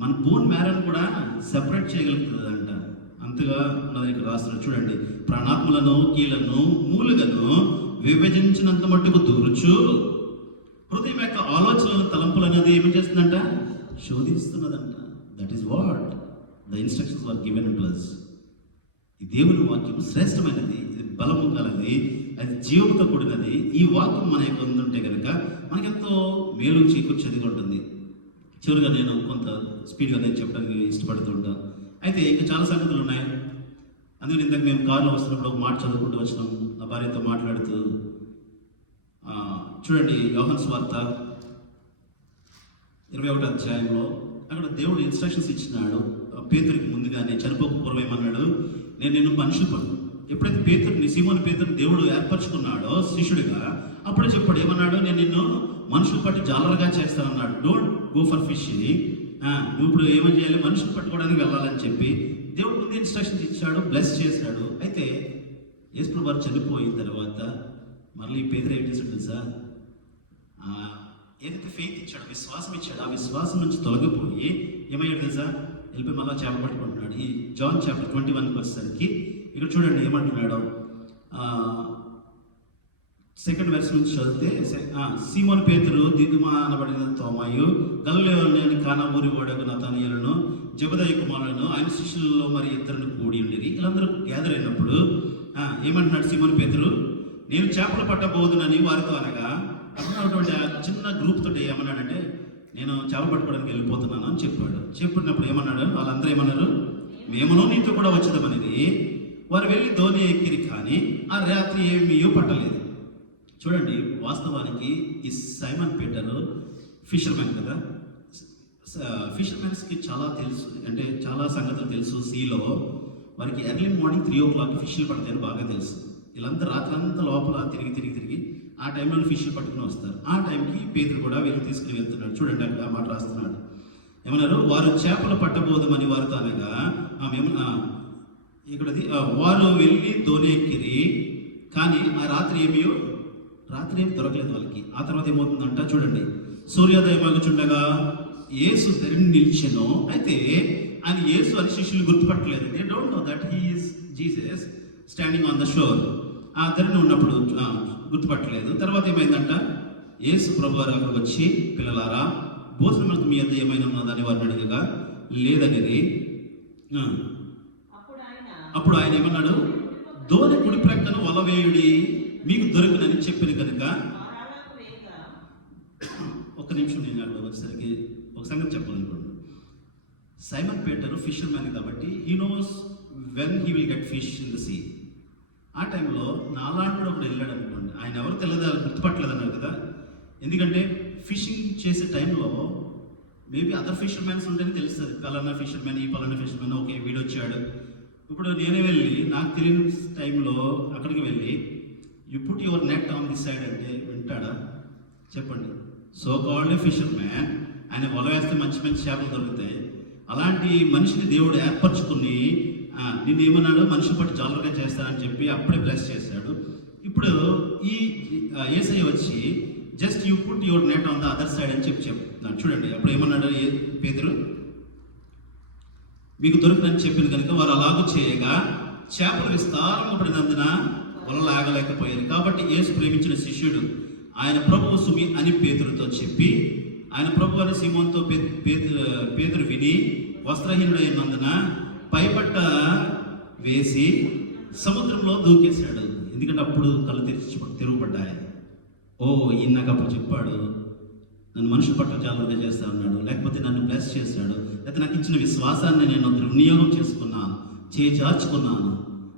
మన బోన్ మ్యారన్ కూడా సెపరేట్ చేయగలుగుతుందంట. అంతగా ఉన్నది ఇక్కడ రాస్తున్నారు చూడండి, ప్రాణాత్మలను, కీళ్లను, మూలుగను విభజించినంత మట్టుకు దూరుచు, హృదయం యొక్క ఆలోచనలను, తలంపులు అనేది ఏమి చేస్తుందంట, శోధిస్తున్నదంట. That is what the instructions were given to us. ఈ దేవుని వాక్యం శ్రేష్టమైనది, ఇది బలము కలది, అది జీవంతో కూడినది. ఈ వాక్యం మన యొక్క ఉంటే కనుక మనకెంతో మేలు చేకూర్చేదిగా ఉంటుంది. చివరిగా నేను కొంత స్పీడ్గా నేను చెప్పడానికి ఇష్టపడుతుంటాను. అయితే ఇంకా చాలా సంగతులు ఉన్నాయి. అందుకని ఇందాక మేము కారులో వస్తున్నప్పుడు ఒక మాట చదువుకుంటూ వచ్చినాం నా భార్యతో మాట్లాడుతూ. చూడండి, యోహాను సువార్త 21వ అధ్యాయంలో అక్కడ దేవుడు ఇన్స్ట్రక్షన్స్ ఇచ్చినాడు. పేతురికి ముందుగానే చనిపోక పూర్వం ఏమన్నాడు, నేను నిన్ను మనుషులు ఎప్పుడైతే పేతుడిని సీమోను పేతుడిని దేవుడు ఏర్పరచుకున్నాడో శిష్యుడిగా, అప్పుడే చెప్పాడు ఏమన్నాడు, నేను నిన్ను మనుషులు పట్టి జాలరుగా చేస్తానన్నాడు. డోంట్ గో ఫర్ ఫిషింగ్, నువ్వు ఇప్పుడు ఏమని చేయాలి, మనుషులు పట్టుకోవడానికి వెళ్ళాలని చెప్పి దేవుడు ముందు ఇన్స్ట్రక్షన్స్ ఇచ్చాడు, బ్లెస్ చేశాడు. అయితే యేసు వారు చనిపోయిన తర్వాత మళ్ళీ పేతురు ఏం చేశాడు తెలుసా, ఏదైతే ఫెయిత్ ఇచ్చాడో, విశ్వాసం ఇచ్చాడు, ఆ విశ్వాసం నుంచి తొలగిపోయి ఏమయ్యాడు తెలుసా, వెళ్ళిపోయి మళ్ళీ చేప పట్టుకుంటున్నాడు. ఈ జాన్ చాప్టర్ 21కి వచ్చేసరికి ఇక్కడ చూడండి ఏమంటున్నాడు, 2nd verse నుంచి చదివితే, సీమోను పేతురు, దిదుమ అనబడిన తోమాయు, గలిలయలోని కానా ఊరి వాడగు నతనయేలును, జెబెదయి కుమారులను ఆయన శిష్యులలో మరి ఇద్దరిని కూడి ఉండిరి. వీళ్ళందరూ గ్యాదర్ అయినప్పుడు ఏమంటున్నాడు సీమోను పేతురు, నేను చేపలు పట్టబోదునని వారితో అనగా, అన్నటువంటి ఆ చిన్న గ్రూప్ తోటి ఏమన్నాడంటే, నేను చేపలు పట్టుకోవడానికి వెళ్ళిపోతున్నాను అని చెప్పాడు. చెప్పినప్పుడు ఏమన్నాడు, వాళ్ళందరూ ఏమన్నారు, మేమునో నీతో కూడా వచ్చేదామనేది. వారు వెళ్ళి ధోని ఎక్కిరి, కానీ ఆ రాత్రి ఏమీ పట్టలేదు. చూడండి, వాస్తవానికి ఈ సైమన్ పీటర్ ఫిషర్మెన్ కదా, ఫిషర్మెన్స్కి చాలా తెలుసు, అంటే చాలా సంగతులు తెలుసు. సీలో వారికి ఎర్లీ మార్నింగ్ 3 o'clock ఫిష్లు పడతాయని బాగా తెలుసు. వీళ్ళంతా రాత్రంతా లోపల తిరిగి ఆ టైంలో ఫిష్లు పట్టుకుని వస్తారు. ఆ టైంకి పేతురు కూడా వీళ్ళు తీసుకుని వెళ్తున్నాడు. చూడండి అక్కడ ఆ మాట రాస్తున్నాడు, ఏమన్నారు, వారు చేపలు పట్టబోదమని వారితో అనగా, ఇక్కడది వారు వెళ్ళి ధోని ఎక్కిరి, కానీ ఆ రాత్రి ఏమీ దొరకలేదు వాళ్ళకి. ఆ తర్వాత ఏమవుతుందంట చూడండి, సూర్యోదయం ఆగుచుండగా యేసు ధరిని నిలిచెను. అయితే ఆయన యేసు అని శిష్యులు గుర్తుపట్టలేదు. They don't know that he is Jesus standing on the shore. ఆ ధరిని ఉన్నప్పుడు గుర్తుపట్టలేదు. తర్వాత ఏమైందంట, యేసు ప్రభు వారు అక్కడ వచ్చి, పిల్లలారా భోజనం మీ యొద్ద ఏమైనా ఉన్నదని వారిని అడిగగా లేదనేది. అప్పుడు ఆయన ఏమన్నాడు, ధోని కుడి ప్రక్కన వల వేయుడి, మీకు దొరికినని చెప్పిన కనుక. ఒక నిమిషం, నేను అక్కడ వచ్చేసరికి ఒక సంగతి చెప్పాలనుకోండి. సైమన్ పీటర్ ఫిషర్ మ్యాన్ కాబట్టి he knows when he will get fish in the sea. ఆ టైంలో నాలాంటి ఒకడు వెళ్ళాడు అనుకోండి, ఆయన ఎవరు తెలియదు, గుర్తుపట్టలేదు అన్నారు కదా. ఎందుకంటే ఫిషింగ్ చేసే టైంలో మేబీ అదర్ ఫిషర్ మ్యాన్స్ ఉంటేనే తెలుస్తుంది, పలానా ఫిషర్ మ్యాన్, ఈ పలానా ఫిషర్ మ్యాన్, ఓకే వీడు వచ్చాడు. ఇప్పుడు నేనే వెళ్ళి నాకు తెలియని టైంలో అక్కడికి వెళ్ళి you put your net on this side అంటే వింటాడా చెప్పండి? సో కాల్డ్ ఫిషర్ మ్యాన్, ఆయన వల వేస్తే మంచి మంచి చేపలు దొరుకుతాయి. అలాంటి మనిషిని దేవుడు ఏర్పరచుకుని నిన్ను ఏమన్నాడు, మనిషి పట్టి జాలరుగా చేస్తానని చెప్పి అప్పుడే బ్లెస్ చేశాడు. ఇప్పుడు ఈ యేసయ్య వచ్చి just you put your net on the other side అని చెప్తున్నాడు. చూడండి అప్పుడు ఏమన్నాడు పేతురు, మీకు దొరికినని చెప్పిన కనుక వారు అలాగూ చేయగా చేపలు విస్తారంగా పడినందున వల లాగలేకపోయారు. కాబట్టి యేసు ప్రేమించిన శిష్యుడు ఆయన ప్రభువు సుమి అని పేతురుతో చెప్పి, ఆయన ప్రభు అని సీమోనుతో పేతురు విని వస్త్రహీనుడైనందున పైపట్ట వేసి సముద్రంలో దూకేశాడు. ఎందుకంటే అప్పుడు కళ్ళు తిరుగుపడ్డాయి. ఓ ఈయన నాకు అప్పుడు చెప్పాడు, నన్ను మనుషుల పట్ల జాగ్రత్తగా చేస్తా ఉన్నాడు, లేకపోతే నన్ను బ్లెస్ చేశాడు, లేకపోతే నాకు ఇచ్చిన విశ్వాసాన్ని నేను దుర్వినియోగం చేసుకున్నాను, చేజార్చుకున్నాను,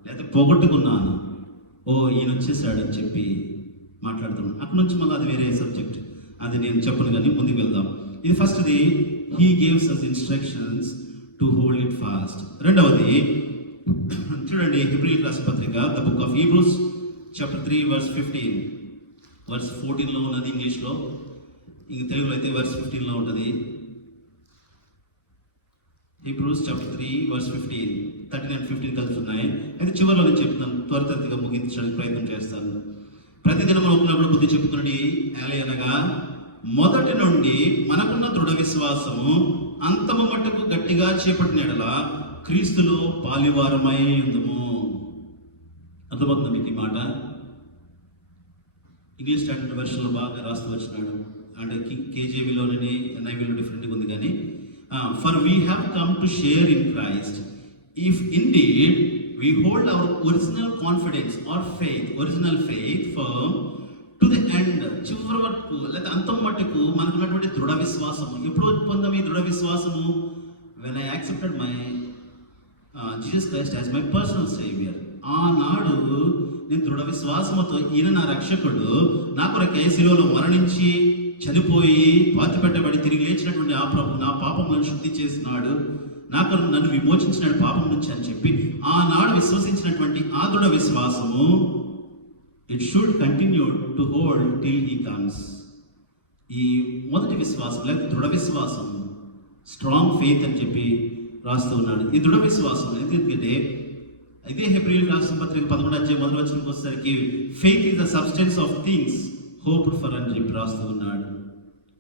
లేకపోతే పోగొట్టుకున్నాను, ఓ ఈయన వచ్చేసాడు అని చెప్పి మాట్లాడుతున్నాను. అక్కడి నుంచి మళ్ళీ అది వేరే సబ్జెక్ట్, అది నేను చెప్పను కానీ ముందుకు వెళ్దాం. ఇది ఫస్ట్ది, he gaves us instructions to hold it fast. రెండవది చూడండి, హెబ్రీయులకు రాసిన పత్రిక the book of Hebrews chapter 3 verse 15, verse 14లో ఉన్నది ఇంగ్లీష్లో, ఇంక తెలుగులో అయితే verse 15లో ఉంటుంది. హీబ్రూస్ చాప్టర్ 3 verse 15, 13 and 15 కలిసి ఉన్నాయి. అయితే చివరిలో నేను చెప్తున్నాను, త్వరితగతిగా ముగించడానికి ప్రయత్నం చేస్తాను. ప్రతిదినం ఒకనప్పుడు బుద్ధి చెప్పుకుని అనగా మొదటి నుండి మనకున్న దృఢ విశ్వాసము అంతము మట్టుకు గట్టిగా చేపట్టిన ఎడల క్రీస్తులో పాలివారమై ఉందము. అర్థమవుతుంది మీకు ఈ మాట? ఇంగ్లీష్ స్టాండర్డ్ వెర్షన్లో బాగా రాస్తూ వచ్చినాడు, అంటే కేజేబీలోని ఎన్ఐబీలో డిఫరెంట్గా ఉంది. కానీ for we have come to share in Christ if indeed we hold our original confidence or faith, original faith firm to to the end, చివరి వరకు లేదా అంతం మట్టుకు మనకున్నటువంటి దృఢ విశ్వాసము. ఎప్పుడు పొందాం ఈ దృఢ విశ్వాసము? When I accepted my Jesus Christ as my personal saviour. ఆనాడు నేను దృఢ విశ్వాసముతో ఈయన నా రక్షకుడు, నా కొరకై శిలువలో మరణించి చనిపోయి పాతి పెట్టబడి తిరిగి లేచినటువంటి ఆ ప్రభు నా పాపములను శుద్ధి చేసినాడు, నాకు నన్ను విమోచించినాడు పాపం నుంచి అని చెప్పి ఆనాడు విశ్వసించినటువంటి ఆ దృఢ విశ్వాసము it should continue to hold till he comes. ఈ మొదటి విశ్వాసం లేక దృఢ విశ్వాసం, స్ట్రాంగ్ ఫెయిత్ అని చెప్పి రాస్తూ ఉన్నాడు. ఈ దృఢ విశ్వాసం ఎందుకంటే ఇదే హెబ్రీయులకు రాసిన పత్రిక 11:1 వచ్చేసరికి faith is the substance of things hoped for అని చెప్పి రాస్తూ ఉన్నాడు.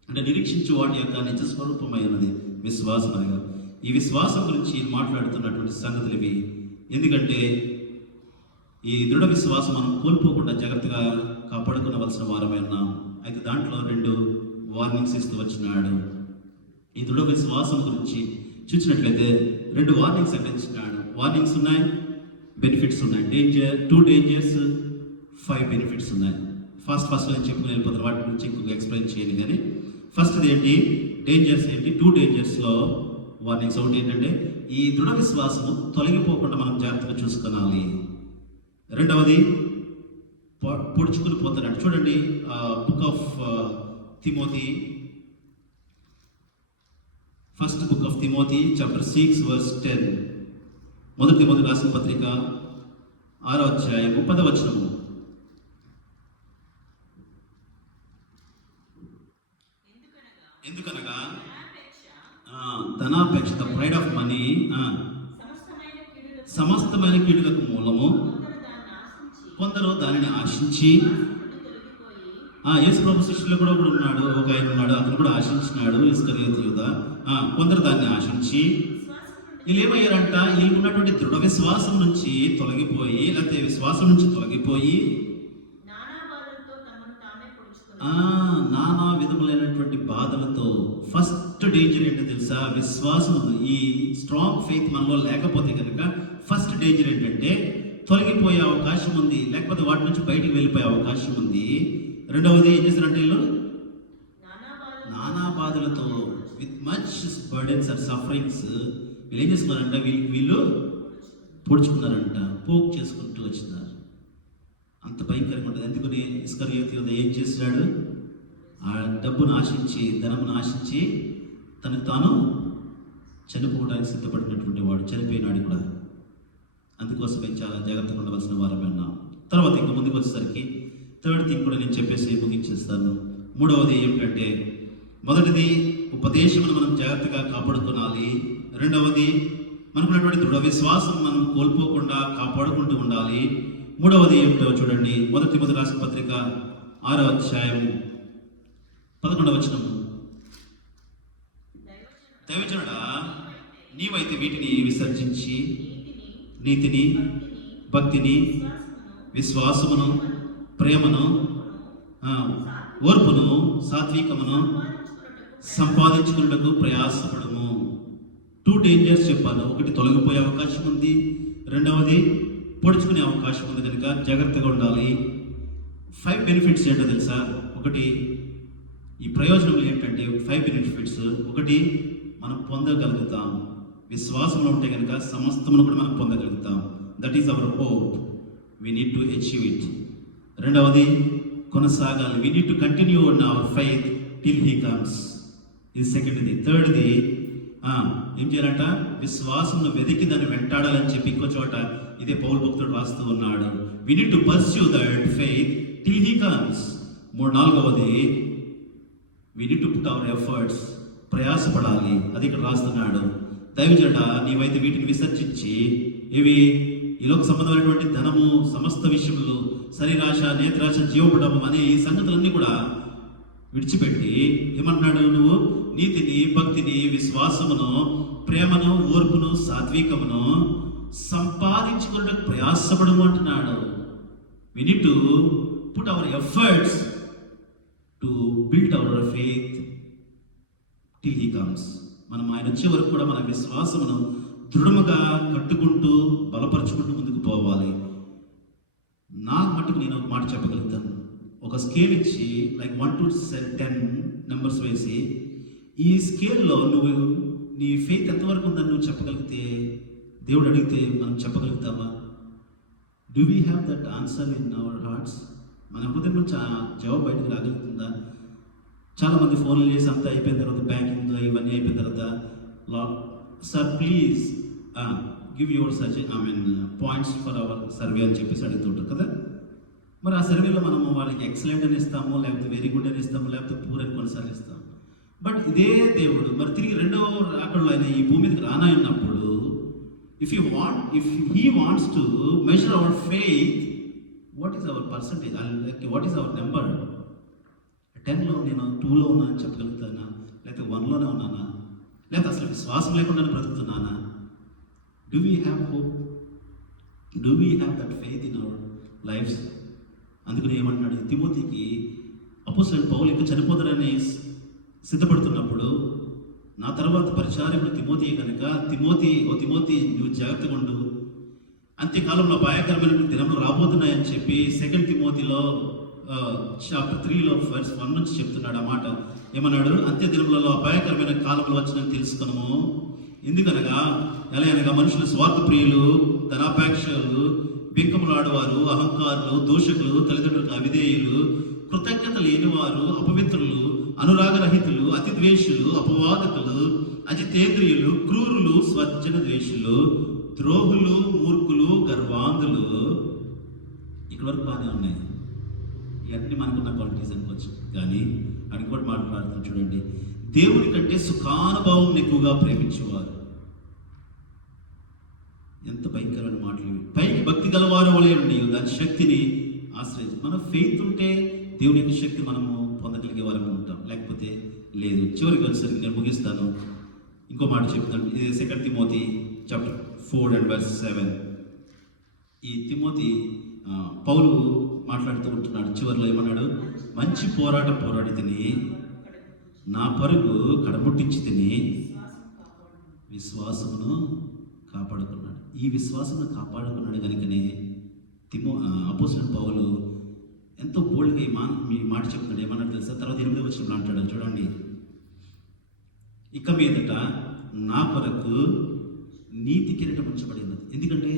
అంటే నిరీక్షించు వాటి యొక్క నిజ స్వరూపమైనది విశ్వాసం అనగా. ఈ విశ్వాసం గురించి మాట్లాడుతున్నటువంటి సంగతులు ఇవి. ఎందుకంటే ఈ దృఢ విశ్వాసం మనం కోల్పోకుండా జాగ్రత్తగా కాపాడుకునవలసిన వారమే ఉన్నాం. అయితే దాంట్లో 2 వార్నింగ్స్ ఇస్తూ వచ్చినాడు. ఈ దృఢ విశ్వాసం గురించి చూసినట్లయితే 2 వార్నింగ్స్ అందించినాడు. వార్నింగ్స్ ఉన్నాయి, బెనిఫిట్స్ ఉన్నాయి. 2 డేంజర్స్, 5 బెనిఫిట్స్ ఉన్నాయి. ఫస్ట్ నేను చెప్పుకుని వెళ్ళిపోతాను, వాటి గురించి ఎక్కువగా ఎక్స్ప్లెయిన్ చేయాలి. కానీ ఫస్ట్ది ఏంటి, డేంజర్స్ ఏంటి? 2 డేంజర్స్లో వార్నింగ్స్. ఒకటి ఏంటంటే ఈ దృఢ విశ్వాసము తొలగిపోకుండా మనం జాగ్రత్తగా చూసుకోవాలి. రెండవది పొడుచుకుని పోతాడు. చూడండి book of Timothy, first book of Timothy chapter 6:10. మొదటి తిమోతి రాసిన పత్రిక 6:30. ఎందుకనగా ధనాపేక్ష, ద ప్రైడ్ ఆఫ్ మనీ, సమస్తమైన కీడులకు మూలము. కొందరు దానిని ఆశించి, యేసు ప్రభు శిష్యులు కూడా ఉన్నాడు, ఒక ఆయన ఉన్నాడు, అతను కూడా ఆశించినాడు, ఇస్కరియోతు యూదా. కొందరు దాన్ని ఆశించి వీళ్ళు ఏమయ్యారంట, వీళ్ళకు ఉన్నటువంటి దృఢ విశ్వాసం నుంచి తొలగిపోయి, లేకపోతే విశ్వాసం నుంచి తొలగిపోయి నానా విధములైనటువంటి బాధలతో. ఫస్ట్ డేంజర్ ఏంటో తెలుసా? విశ్వాసం. ఈ స్ట్రాంగ్ ఫెయిత్ మనలో లేకపోతే కనుక ఫస్ట్ డేంజర్ ఏంటంటే తొలగిపోయే అవకాశం ఉంది, లేకపోతే వాటి నుంచి బయటికి వెళ్ళిపోయే అవకాశం ఉంది. రెండవది ఏం చేశారంటే వీళ్ళు నానా బాధలతో, with much burdens and sufferings, వీళ్ళు ఏం చేస్తున్నారంట, వీళ్ళు పొడుచుకున్నారంట, పోక్ చేసుకుంటూ వచ్చినారు. అంత భయంకరంగా ఉంటుంది. ఎందుకని ఇస్కరియోతు యూదా ఏం చేశాడు? ఆ డబ్బును ఆశించి, ధనమును ఆశించి తనకు తాను చనిపోవడానికి సిద్ధపడినటువంటి వాడు చనిపోయినాడు కూడా. అందుకోసమే చాలా జాగ్రత్తగా ఉండవలసిన వారమే ఉన్నాం. తర్వాత ఇంకా ముందుకు వచ్చేసరికి 3rd థింగ్ కూడా నేను చెప్పేసి ముగించేస్తాను. 3వది ఏమిటంటే, మొదటిది ఉపదేశమును మనం జాగ్రత్తగా కాపాడుకోవాలి. రెండవది మనకున్నటువంటి దృఢ విశ్వాసం మనం కోల్పోకుండా కాపాడుకుంటూ ఉండాలి. 3వది ఏమిటో చూడండి. మొదటి తిమోతి రాసిన పత్రిక 6:11. దైవజనుడా, నీవైతే వీటిని విసర్జించి నీతిని, భక్తిని, విశ్వాసమును, ప్రేమను, ఓర్పును, సాత్వికమును సంపాదించుకున్నకు ప్రయాసపడము. 2 డేంజర్స్ చెప్పాను. ఒకటి తొలగిపోయే అవకాశం ఉంది, రెండవది పొడుచుకునే అవకాశం ఉంది. కనుక జాగ్రత్తగా ఉండాలి. 5 బెనిఫిట్స్ ఏంటో తెలుసా? ఒకటి, ఈ ప్రయోజనములు ఏంటంటే 5 బెనిఫిట్స్. ఒకటి, మనం పొందగలుగుతాం. విశ్వాసంలో ఉంటే కనుక సమస్తమును కూడా మనం పొందగలుగుతాం. That is our hope. We need to achieve it. రెండవది, కొనసాగాలి. We need to continue in our faith till he comes. ఇది సెకండ్ది. థర్డ్ది ఏం చేయాలంట, విశ్వాసంలో వెతికి దాన్ని వెంటాడాలని చెప్పి ఇంకో చోట ఇదే పౌలు భక్తుడు రాస్తూ ఉన్నాడు. We need to pursue that faith till he comes. 4వది, we need to put our efforts. ప్రయాసపడాలి. అది ఇక్కడ రాస్తున్నాడు. దైవజనుడా, నీవైతే వీటిని విసర్జించి, ఇవి ఈ లోక సంబంధమైనటువంటి ధనము, సమస్త విషయములు, శరీరాశ, నేత్రాశ, జీవపడము అనే ఈ సంగతులన్నీ కూడా విడిచిపెట్టి ఏమంటున్నాడు, నువ్వు నీతిని, భక్తిని, విశ్వాసమును, ప్రేమను, ఓర్పును, సాత్వికమును సంపాదించుకున్నట్టు ప్రయాసపడము అంటున్నాడు. We need to put our efforts to build our faith till he comes. మనం ఆయన వచ్చే వరకు కూడా మన విశ్వాసమును దృఢముగా కట్టుకుంటూ బలపరుచుకుంటూ ముందుకు పోవాలి. నా మటుకు నేను ఒక మాట చెప్పగలుగుతాను. ఒక స్కేల్ ఇచ్చి లైక్ 1 to 10 నెంబర్స్ వేసి ఈ స్కేల్లో నువ్వు నీ ఫెయిత్ ఎంతవరకు ఉందని నువ్వు చెప్పగలిగితే, దేవుడు అడిగితే మనం చెప్పగలుగుతామా? Do we have that answer in our hearts? మన హృదయం నుంచి ఆ జవాబు బయటకు రాగలుగుతుందా? చాలామంది ఫోన్లు చేసి అంతా అయిపోయిన తర్వాత, బ్యాంకింగ్ ఇవన్నీ అయిపోయిన తర్వాత, sir please give your points for hour survey అని చెప్పేసి అడుగుతుంటారు కదా. మరి ఆ సర్వేలో మనము వాళ్ళకి ఎక్సలెంట్ అని ఇస్తాము, లేకపోతే వెరీ గుడ్ అని ఇస్తాము, లేకపోతే పూర్ అని కొన్నిసార్లు ఇస్తాము. బట్ ఇదే దేవుడు మరి తిరిగి రెండవ రాకడలో ఆయన ఈ భూమి మీదకి రానన్నప్పుడు, if he wants to measure our faith, what is our percentage, what is our number? 10లో నేను 2లో ఉన్నా అని చెప్పగలుగుతానా? లేకపోతే 1లోనే ఉన్నానా? లేకపోతే అసలు విశ్వాసం లేకుండా బ్రతుకుతున్నానా? Do we have hope? Do we have that faith in our lifes? అందుకని ఏమంటున్నాడు తిమోతికి, అపోస్తలుడైన పౌలు ఇంకా చనిపోతాడని సిద్ధపడుతున్నప్పుడు, నా తర్వాత పరిచారకుడు తిమోతి కనుక, తిమోతి నువ్వు జాగ్రత్తగా ఉండు, అంత్యకాలంలో అపాయకరమైన దినములు రాబోతున్నాయని చెప్పి 2 తిమోతిలో చాప్టర్ 3లో verse 1 నుంచి చెప్తున్నాడు. ఆ మాట ఏమన్నాడు? అంత్య దినములలో అపాయకరమైన కాలంలో వచ్చినని తెలుసుకున్నాము. ఎందుకనగా ఎలా అనగా మనుషులు స్వార్థ ప్రియులు, ధనాపేక్షలు, బింకములాడువారు, అహంకారులు, దూషకులు, తల్లిదండ్రులకు అవిధేయులు, కృతజ్ఞత లేనివారు, అపవిత్రులు, అనురాగరహితులు, అతి ద్వేషులు, అపవాదకులు, అజితేంద్రియులు, క్రూరులు, స్వజన ద్వేషులు, ద్రోహులు, మూర్ఖులు, గర్వాంధులు. ఇక్కడ వరకు బాగానే ఉన్నాయి. ఇవన్నీ మనకున్న క్వాలిటీస్ అనుకోవచ్చు. కానీ అడిగి కూడా మాట్లాడుతున్నాం చూడండి, దేవుని కంటే సుఖానుభవం ఎక్కువగా ప్రేమించేవారు. ఎంత భయంకరమైన మాటలు! పైకి భక్తి గలవారు వలయండి, దాని శక్తిని ఆశ్రయించి, మన ఫెయిత్ ఉంటే దేవుని యొక్క శక్తి మనము పొందగలిగే వారని ఉంటాం, లేకపోతే లేదు. చివరికి వచ్చేసరికి నేను ముగిస్తాను, ఇంకో మాట చెప్తాను. ఇది 2 తిమోతి చాప్టర్ 4 and verse 7. ఈ తిమోతి పౌలు మాట్లాడుతూ ఉంటున్నాడు. చివరిలో ఏమన్నాడు? మంచి పోరాటం పోరాడి తిని, నా పరుగు కడముట్టించి తిని, విశ్వాసమును కాపాడుకున్నాడు. ఈ విశ్వాసమును కాపాడుకున్నాడు కనుకనే అపోస్తలుడైన పౌలు ఎంతో బోల్డ్గా మీ మాట చెప్తున్నాడు. ఏమన్నాడు తెలుసా? తర్వాత 8వ వచనంలో అంటాడు చూడండి, ఇక మీదట నా కొరకు నీతి కిరీటం ఉంచబడినది. ఎందుకంటే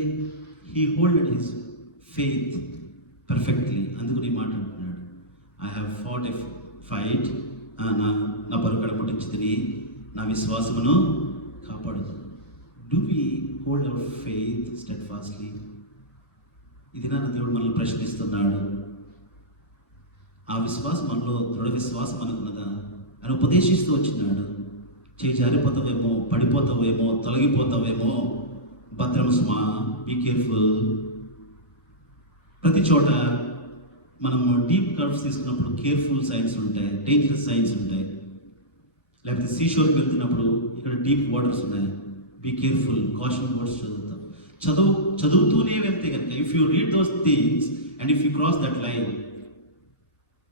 he holded his faith perfectly. అందుకు నీ మాట అంటున్నాడు, I have fought a fight, నా పరుగు కడముట్టించి తిని, నా విశ్వాసమును కాపాడుకున్నాను. Do we hold our faith steadfastly? ఇది నా దేవుడు మనల్ని ప్రశ్నిస్తున్నాడు. ఆ విశ్వాసం మనలో దృఢ విశ్వాసం అనుకున్నదా అని ఉపదేశిస్తూ వచ్చినాడు. జారిపోతావేమో, పడిపోతావేమో, తొలగిపోతావేమో, భద్రం సుమా, బీ కేర్ఫుల్. ప్రతి చోట మనం డీప్ కర్వ్స్ తీసుకున్నప్పుడు కేర్ఫుల్ సైన్స్ ఉంటాయి, డేంజరస్ సైన్స్ ఉంటాయి. లేకపోతే సీషోర్కి వెళ్తున్నప్పుడు ఇక్కడ డీప్ వాటర్స్ ఉన్నాయి, బీ కేర్ఫుల్, కాషన్ వర్డ్స్ చదువుతూనే వెళ్తే కనుక, if you read those things and if you cross that line,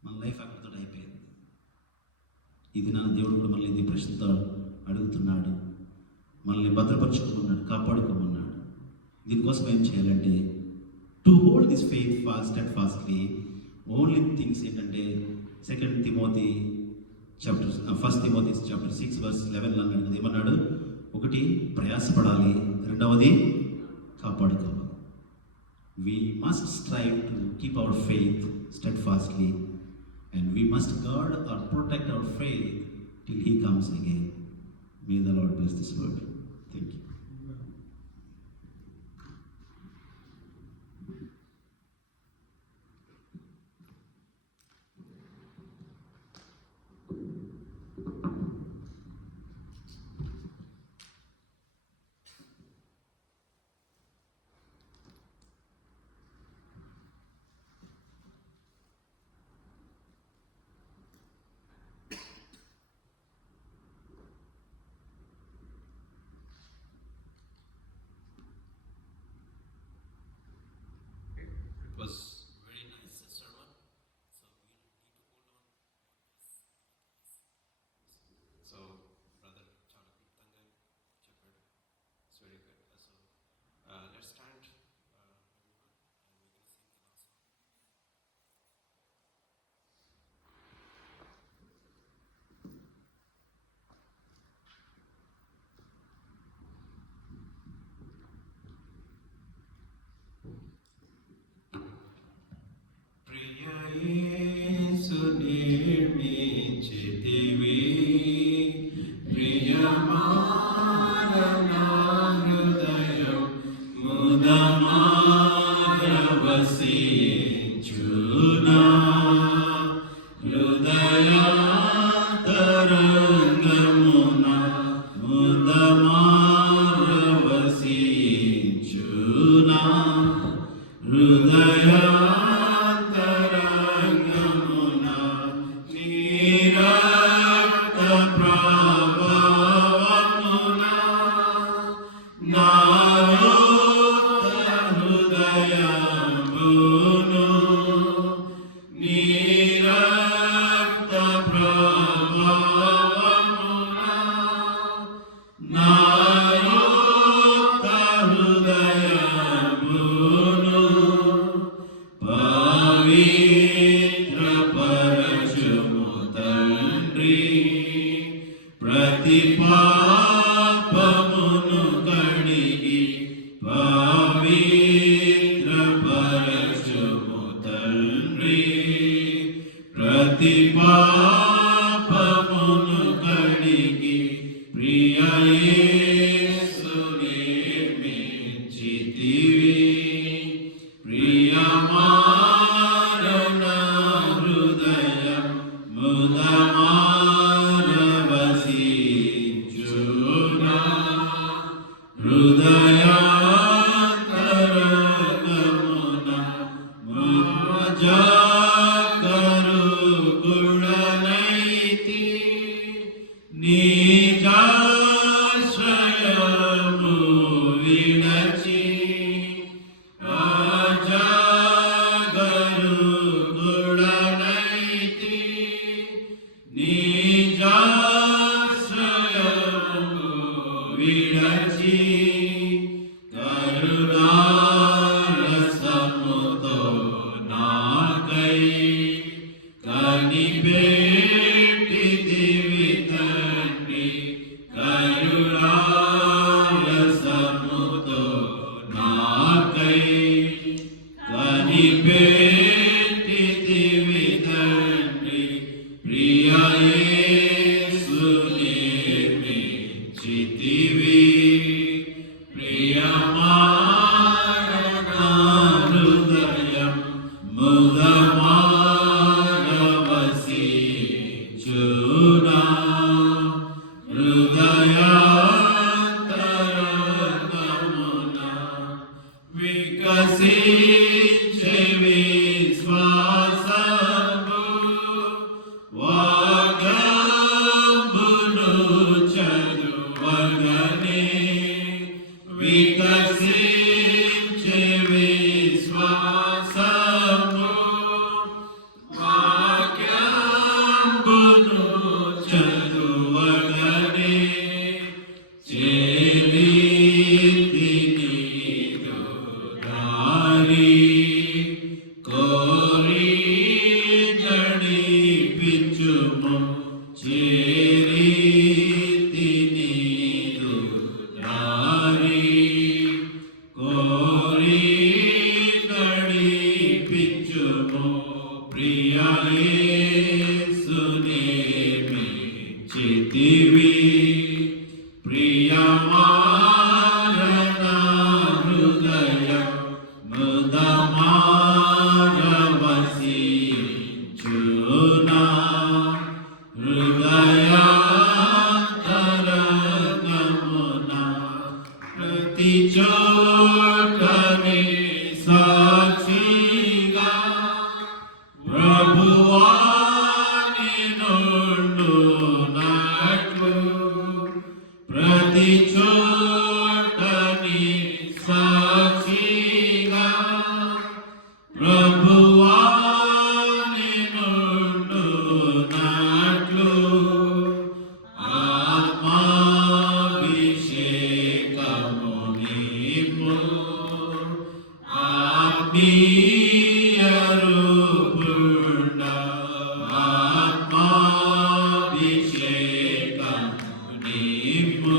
మన లైఫ్ అక్కడితో అయిపోయింది. ఇది నా దేవుడు కూడా మనల్ని ఇది ప్రశ్నతో అడుగుతున్నాడు. మనల్ని భద్రపరచుకోమన్నాడు, కాపాడుకోమన్నాడు. దీనికోసం ఏం చేయాలంటే, to hold this faith fastly, only things ఏంటంటే 2 Timothy chapter 1 Timothy chapter 6 verse 11 అన్నాడు. ఏమన్నాడు? 1 ప్రయాసపడాలి, 2వది కాపాడుకోవాలి. We must strive to keep our faith steadfastly, and we must guard or protect our faith till He comes again. May the Lord bless this word. Thank you. హృదయం ముదమారవసించునా హృదయాంతరంగమున ముదమారవసించునా హృదయాంతరంగమున నీ రక్త ప్రభావమున నా హృదయమును నీ రక్త ప్రభావమున నా హృదయమును పవిత్రపరచుము తండ్రి ప్రతి పాపమును కడిగి పవిత్రపరచుము తండ్రి ప్రతి పాపమును కడిగి ప్రియ యేసుని మెచ్చితివి ప్రియమారణ హృదయం ముదమారవసించునా హృదయాంతరంగమున జాగరూకుడనైతి నిజాశ్రయము విడచి జాగరూకుడనైతి నిజాశ్రయము విడచి కరుణారసముతో నాకై కనిపెట్టితివి తండ్రి కరుణారసముతో నాకై కనిపెట్టితివి తండ్రి ప్రియ యేసుని మెచ్చితివి ప్రియమారణ హృదయం ముదమారవసించునా హృదయాంతరంగమున వికసించే విశ్వాసము వాగ్దానమును చదువగనే వికసించే విశ్వాసము వాక్యమును చదువగనే చేరితి నీదు దారి కోరి నడిపించుము చేరితి నీదు దారి కోరి నడిపించుము ప్రియ యేసుని మెచ్చితివి ప్రియమారణ హృదయం ముదమారవసించునా హృదయాంతరంగమున ప్రతి చోటనే సాక్షిగా ప్రభువాని నుండునట్లు ప్రతి చోటని సాక్షిగా ప్రభువాని నుండునట్లు ఆత్మాభిషేకము నింపు ఆత్మీయ రూపుండ ఆత్మాభిషేకము నింపు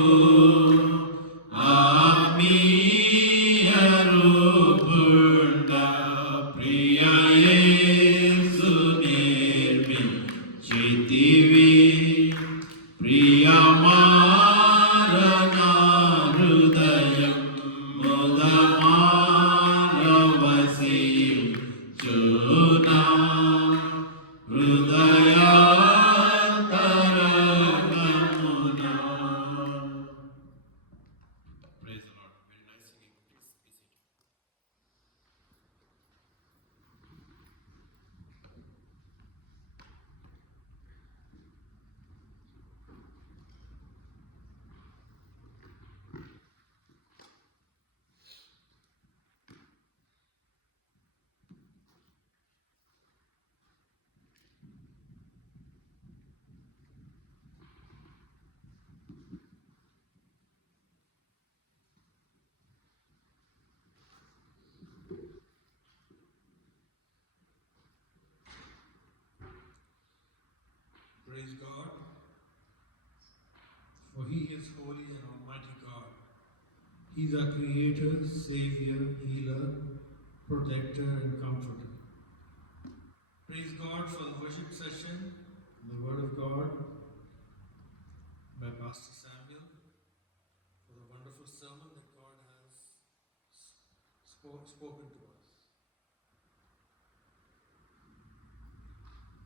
is holy and almighty God. He is our creator, savior, healer, protector and comforter. Praise God for the worship session, the word of God by Pastor Samuel, for the wonderful sermon that God has spoken to us.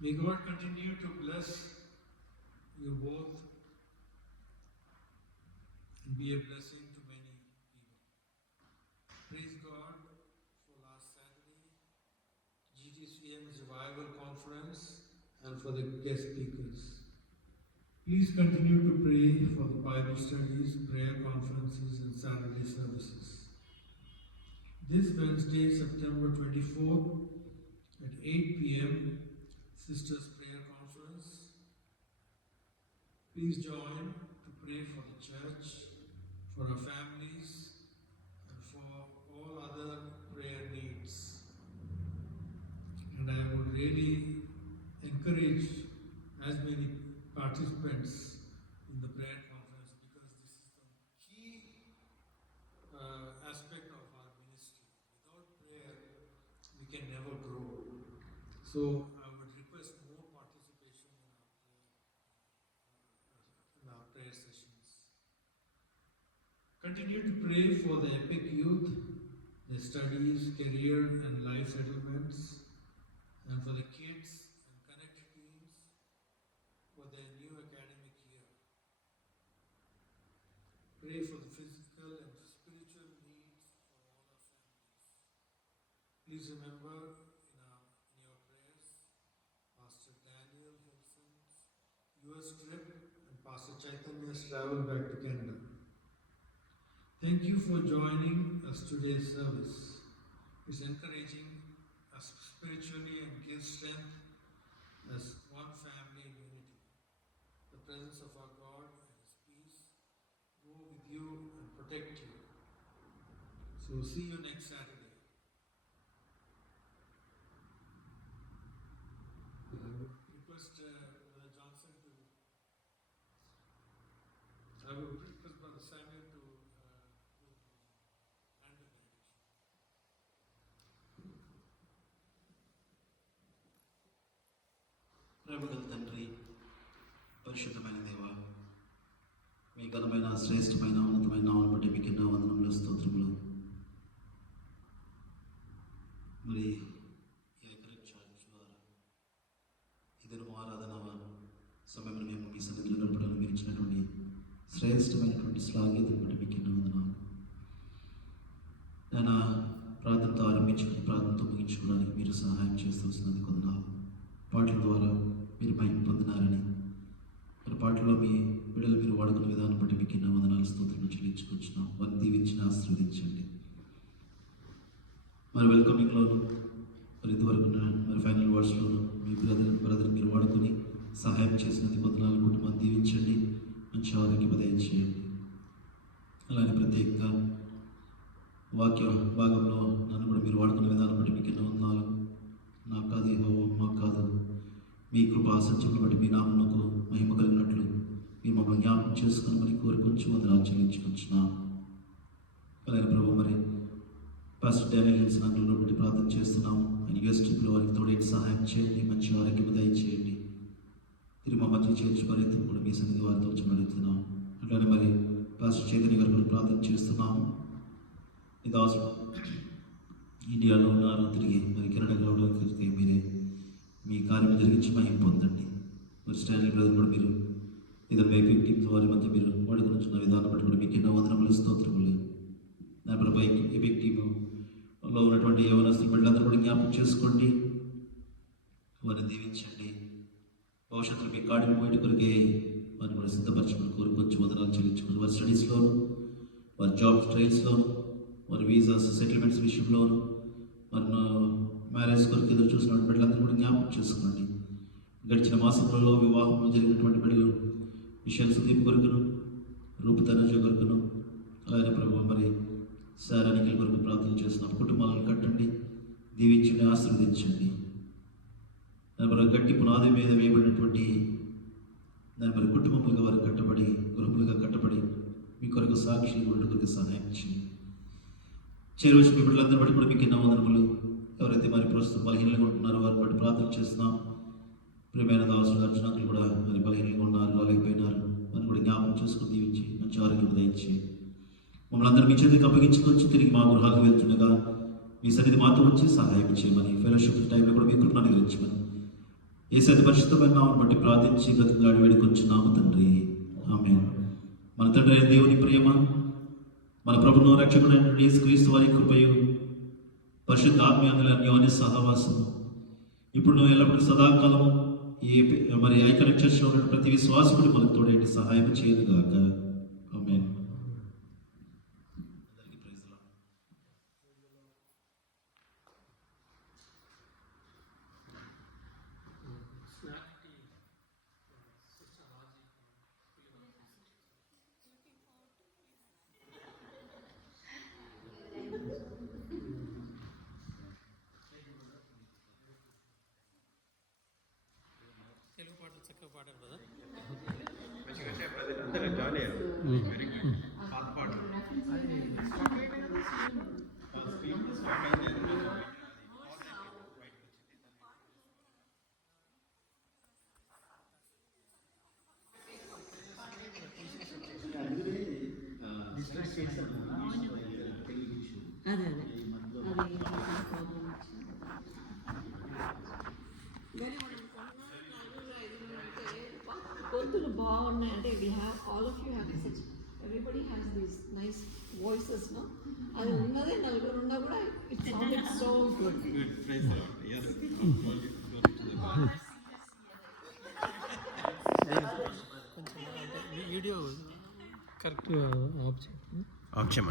May God continue to bless you both and be a blessing to many people. Praise God for last Saturday, GTCM's Revival Conference, and for the guest speakers. Please continue to pray for the Bible studies, prayer conferences, and Saturday services. This Wednesday, September 24th at 8 p.m., Sisters Prayer Conference. Please join to pray for the church, for our families, and for all other prayer needs. And I would really encourage as many participants in the prayer conference, because this is the key aspect of our ministry. Without prayer, we can never grow. So I would request more participation in our prayer sessions. Continue to pray for the EPIC youth, their studies, career and life settlements, and for the kids and connect teams for their new academic year. Pray for the physical and spiritual needs for all our families. Please remember in your prayers Pastor Daniel Hilson's US trip and Pastor Chaitanya's travel back to Canada. Thank you for joining us today's service. It's encouraging us spiritually and gives strength as one family in unity. The presence of our God and His peace go with you and protect you. So see you next Saturday. I would request Brother Johnson to. I would request Brother Samuel to hand the benediction. ప్రేమగల తండ్రి, పరిశుద్ధమైన దేవ, మీ ఘనమైన శ్రేష్టమైన ఉన్నతమైన నామమును బట్టి మీకు ఎన్నో వందనములు, స్తోత్రములు. మరి ఏకరీతి చర్చ్ ద్వారా ఇద్దరు ఆరాధన సమయంలో మేము మీ సన్నిధిలో గడపడానికి మీరు ఇచ్చినటువంటి శ్రేష్టమైనటువంటి శ్లాఘ్యతను బట్టి మీకు ఎన్నో వందనాలు. నేను ప్రార్థనతో ఆరంభించుకుని ప్రార్థనతో ముగించుకోవడానికి మీరు సహాయం చేస్తూ వస్తున్నది కొందనాలు. పాటల ద్వారా మీరు మహిమ పొందినారని, మరి పాటల్లో మీ బిడ్డలు మీరు వాడుకున్న విధానం బట్టి మీకు ఎన్నో వందనాలు, స్తోత్రం చెల్లించుకొచ్చున్నాం. వారిని దీవించిన ఆశీర్వదించండి. మరి వెల్కమింగ్లోను మరి ఇదివరకు మరి ఫైనల్ వర్డ్స్లోను మీ బ్రదర్ మీరు వాడుకొని సహాయం చేసినది వందనాలు. కుటుంబాన్ని దీవించండి, మంచి ఆరోగ్యం దయచేయండి. అలానే ప్రత్యేకంగా వాక్య భాగంలో నన్ను కూడా మీరు వాడుకున్న విధానం బట్టి మీకు ఎన్నో వందనాలు. నాకు కాదు యెహోవా, మాకు కాదు, మీ కృపా సత్యం బట్టి మీ నామమునకు మహిమ కలిగినట్లు మీరు మమ్మల్ని జ్ఞాపకం చేసుకుని మరి కోరుకొంచు వందనాలు చెల్లించుకొచ్చున్నాం. అలాగే ప్రభు మరి పాస్టర్ డానియల్ హిల్సన్ అంకుల్లో బట్టి ప్రార్థన చేస్తున్నాము. ఆయన యూఎస్ ట్రిప్లో వారికి తోడేటి సహాయం చేయండి, మంచి ఆరోగ్యం దయచేయండి. తిరిగి మా మధ్య చేర్చి మరింత కూడా మీ సన్నిధి వారితో వచ్చి అడుగుతున్నాం. అట్లానే మరి పాస్టర్ చైతన్య గారు కూడా ప్రార్థన చేస్తున్నాము. ఇది అవసరం ఇండియాలో ఉన్నారు, తిరిగి మరి కెనడాలో రావడానికి మీరే మీ కార్యం జరిగించి మహిమ పొందండి. మరి స్టాన్లీ బ్రదర్ కూడా మీరు ఏదైనా ఎపిక్ టీమ్స్ వారి మధ్య మీరు వాడుకున్న విధానం బట్టి కూడా మీకు ఎన్నో వందనములు, స్తోత్రములు. దానిపై ఎపిక్ టీంలో ఉన్నటువంటి యవనస్తుల బిడ్డలందరూ కూడా జ్ఞాపకం చేసుకోండి, వారిని దీవించండి. భవిష్యత్తులో మీ కాడిని పోయిన కొరికే వారిని కూడా సిద్ధపరచుకుని కోరుకొచ్చి వందనాలు చెల్లించుకుని వారి స్టడీస్లోను, వారి జాబ్ ట్రయల్స్లోను, వారి వీసాస్ సెటిల్మెంట్స్ విషయంలోను, మరి మ్యారేజ్ కొరకు ఎదురు చూసిన బిడ్డలందరూ కూడా జ్ఞాపకం చేసుకోండి. గడిచిన మాసములలో వివాహంలో జరిగినటువంటి బిడ్డలు మిషల్ సుదీప్ కొరకును, రూపతనుజ కొరకును, అలాగే ప్రభు మరి శారానికి కొరకు ప్రార్థన చేసిన కుటుంబాలను కట్టండి, దీవించండి, ఆశీర్వదించండి. గట్టి పునాది మీద వేయబడినటువంటి దాని మరి కుటుంబములుగా వారు కట్టబడి, గృహములుగా కట్టబడి మీ కొరకు సాక్షి కొరకు సహాయం చేయండి. చేరువచ్చి మీ బిడ్డలందరూ బట్టి కూడా మీకు ఎన్నో వందనములు. ఎవరైతే మరి ప్రస్తుతం బలహీనంగా ఉంటున్నారో వారిని బట్టి ప్రార్థన చేస్తున్నాం. ప్రియమైన దాసులు అర్జునాకులు కూడా మరి బలహీనంగా ఉన్నారు, లేకపోయినారు. వారిని కూడా జ్ఞాపకం చేసుకుని దీవించి మంచి ఆరోగ్యం దయచేయండి. మమ్మల్ని అందరూ మీ చేతికి అప్పగించుకొచ్చి తిరిగి మా గృహాలకు వెళ్తుండగా మీ సన్నిధి మాతో వచ్చి సహాయం చేయమని, ఫెలోషిప్ టైంలో కూడా మీ కృపను అనుగ్రహించమని ఏ సరి పరిశుద్ధమైన నామమును బట్టి ప్రార్థించి బ్రతిమలాడి వేడుకొంచున్నాము తండ్రి. ఆమేన్. మన తండ్రి అయిన దేవుని ప్రేమ, మన ప్రభువును రక్షకుడైన యేసుక్రీస్తు వారి కృపయు, పరిశుద్ధాత్మీయుల అన్యోన్య సహవాసం ఇప్పుడు నువ్వు ఎల్లప్పుడూ సదాకాలము మరి ఐకన్ చర్చ్లో ఉన్న ప్రతి విశ్వాసకుడు మనకు తోడేంటి సహాయం చేయదు గాక. ఆమేన్. తెలుగు పాటలు చక్కగా పాడారు కదా. అదే అది ప్రాబ్లం గొంతులు బాగున్నాయి అంటే we have all of you have everybody has these nice voices no. అది ఉన్నదే నలుగురు ఉన్నా కూడా ఇట్ సౌండెడ్ సో గుడ్. కొంచెం వీడియో కరెక్ట్ ఆఫ్ చేయండి. ఆప్షన్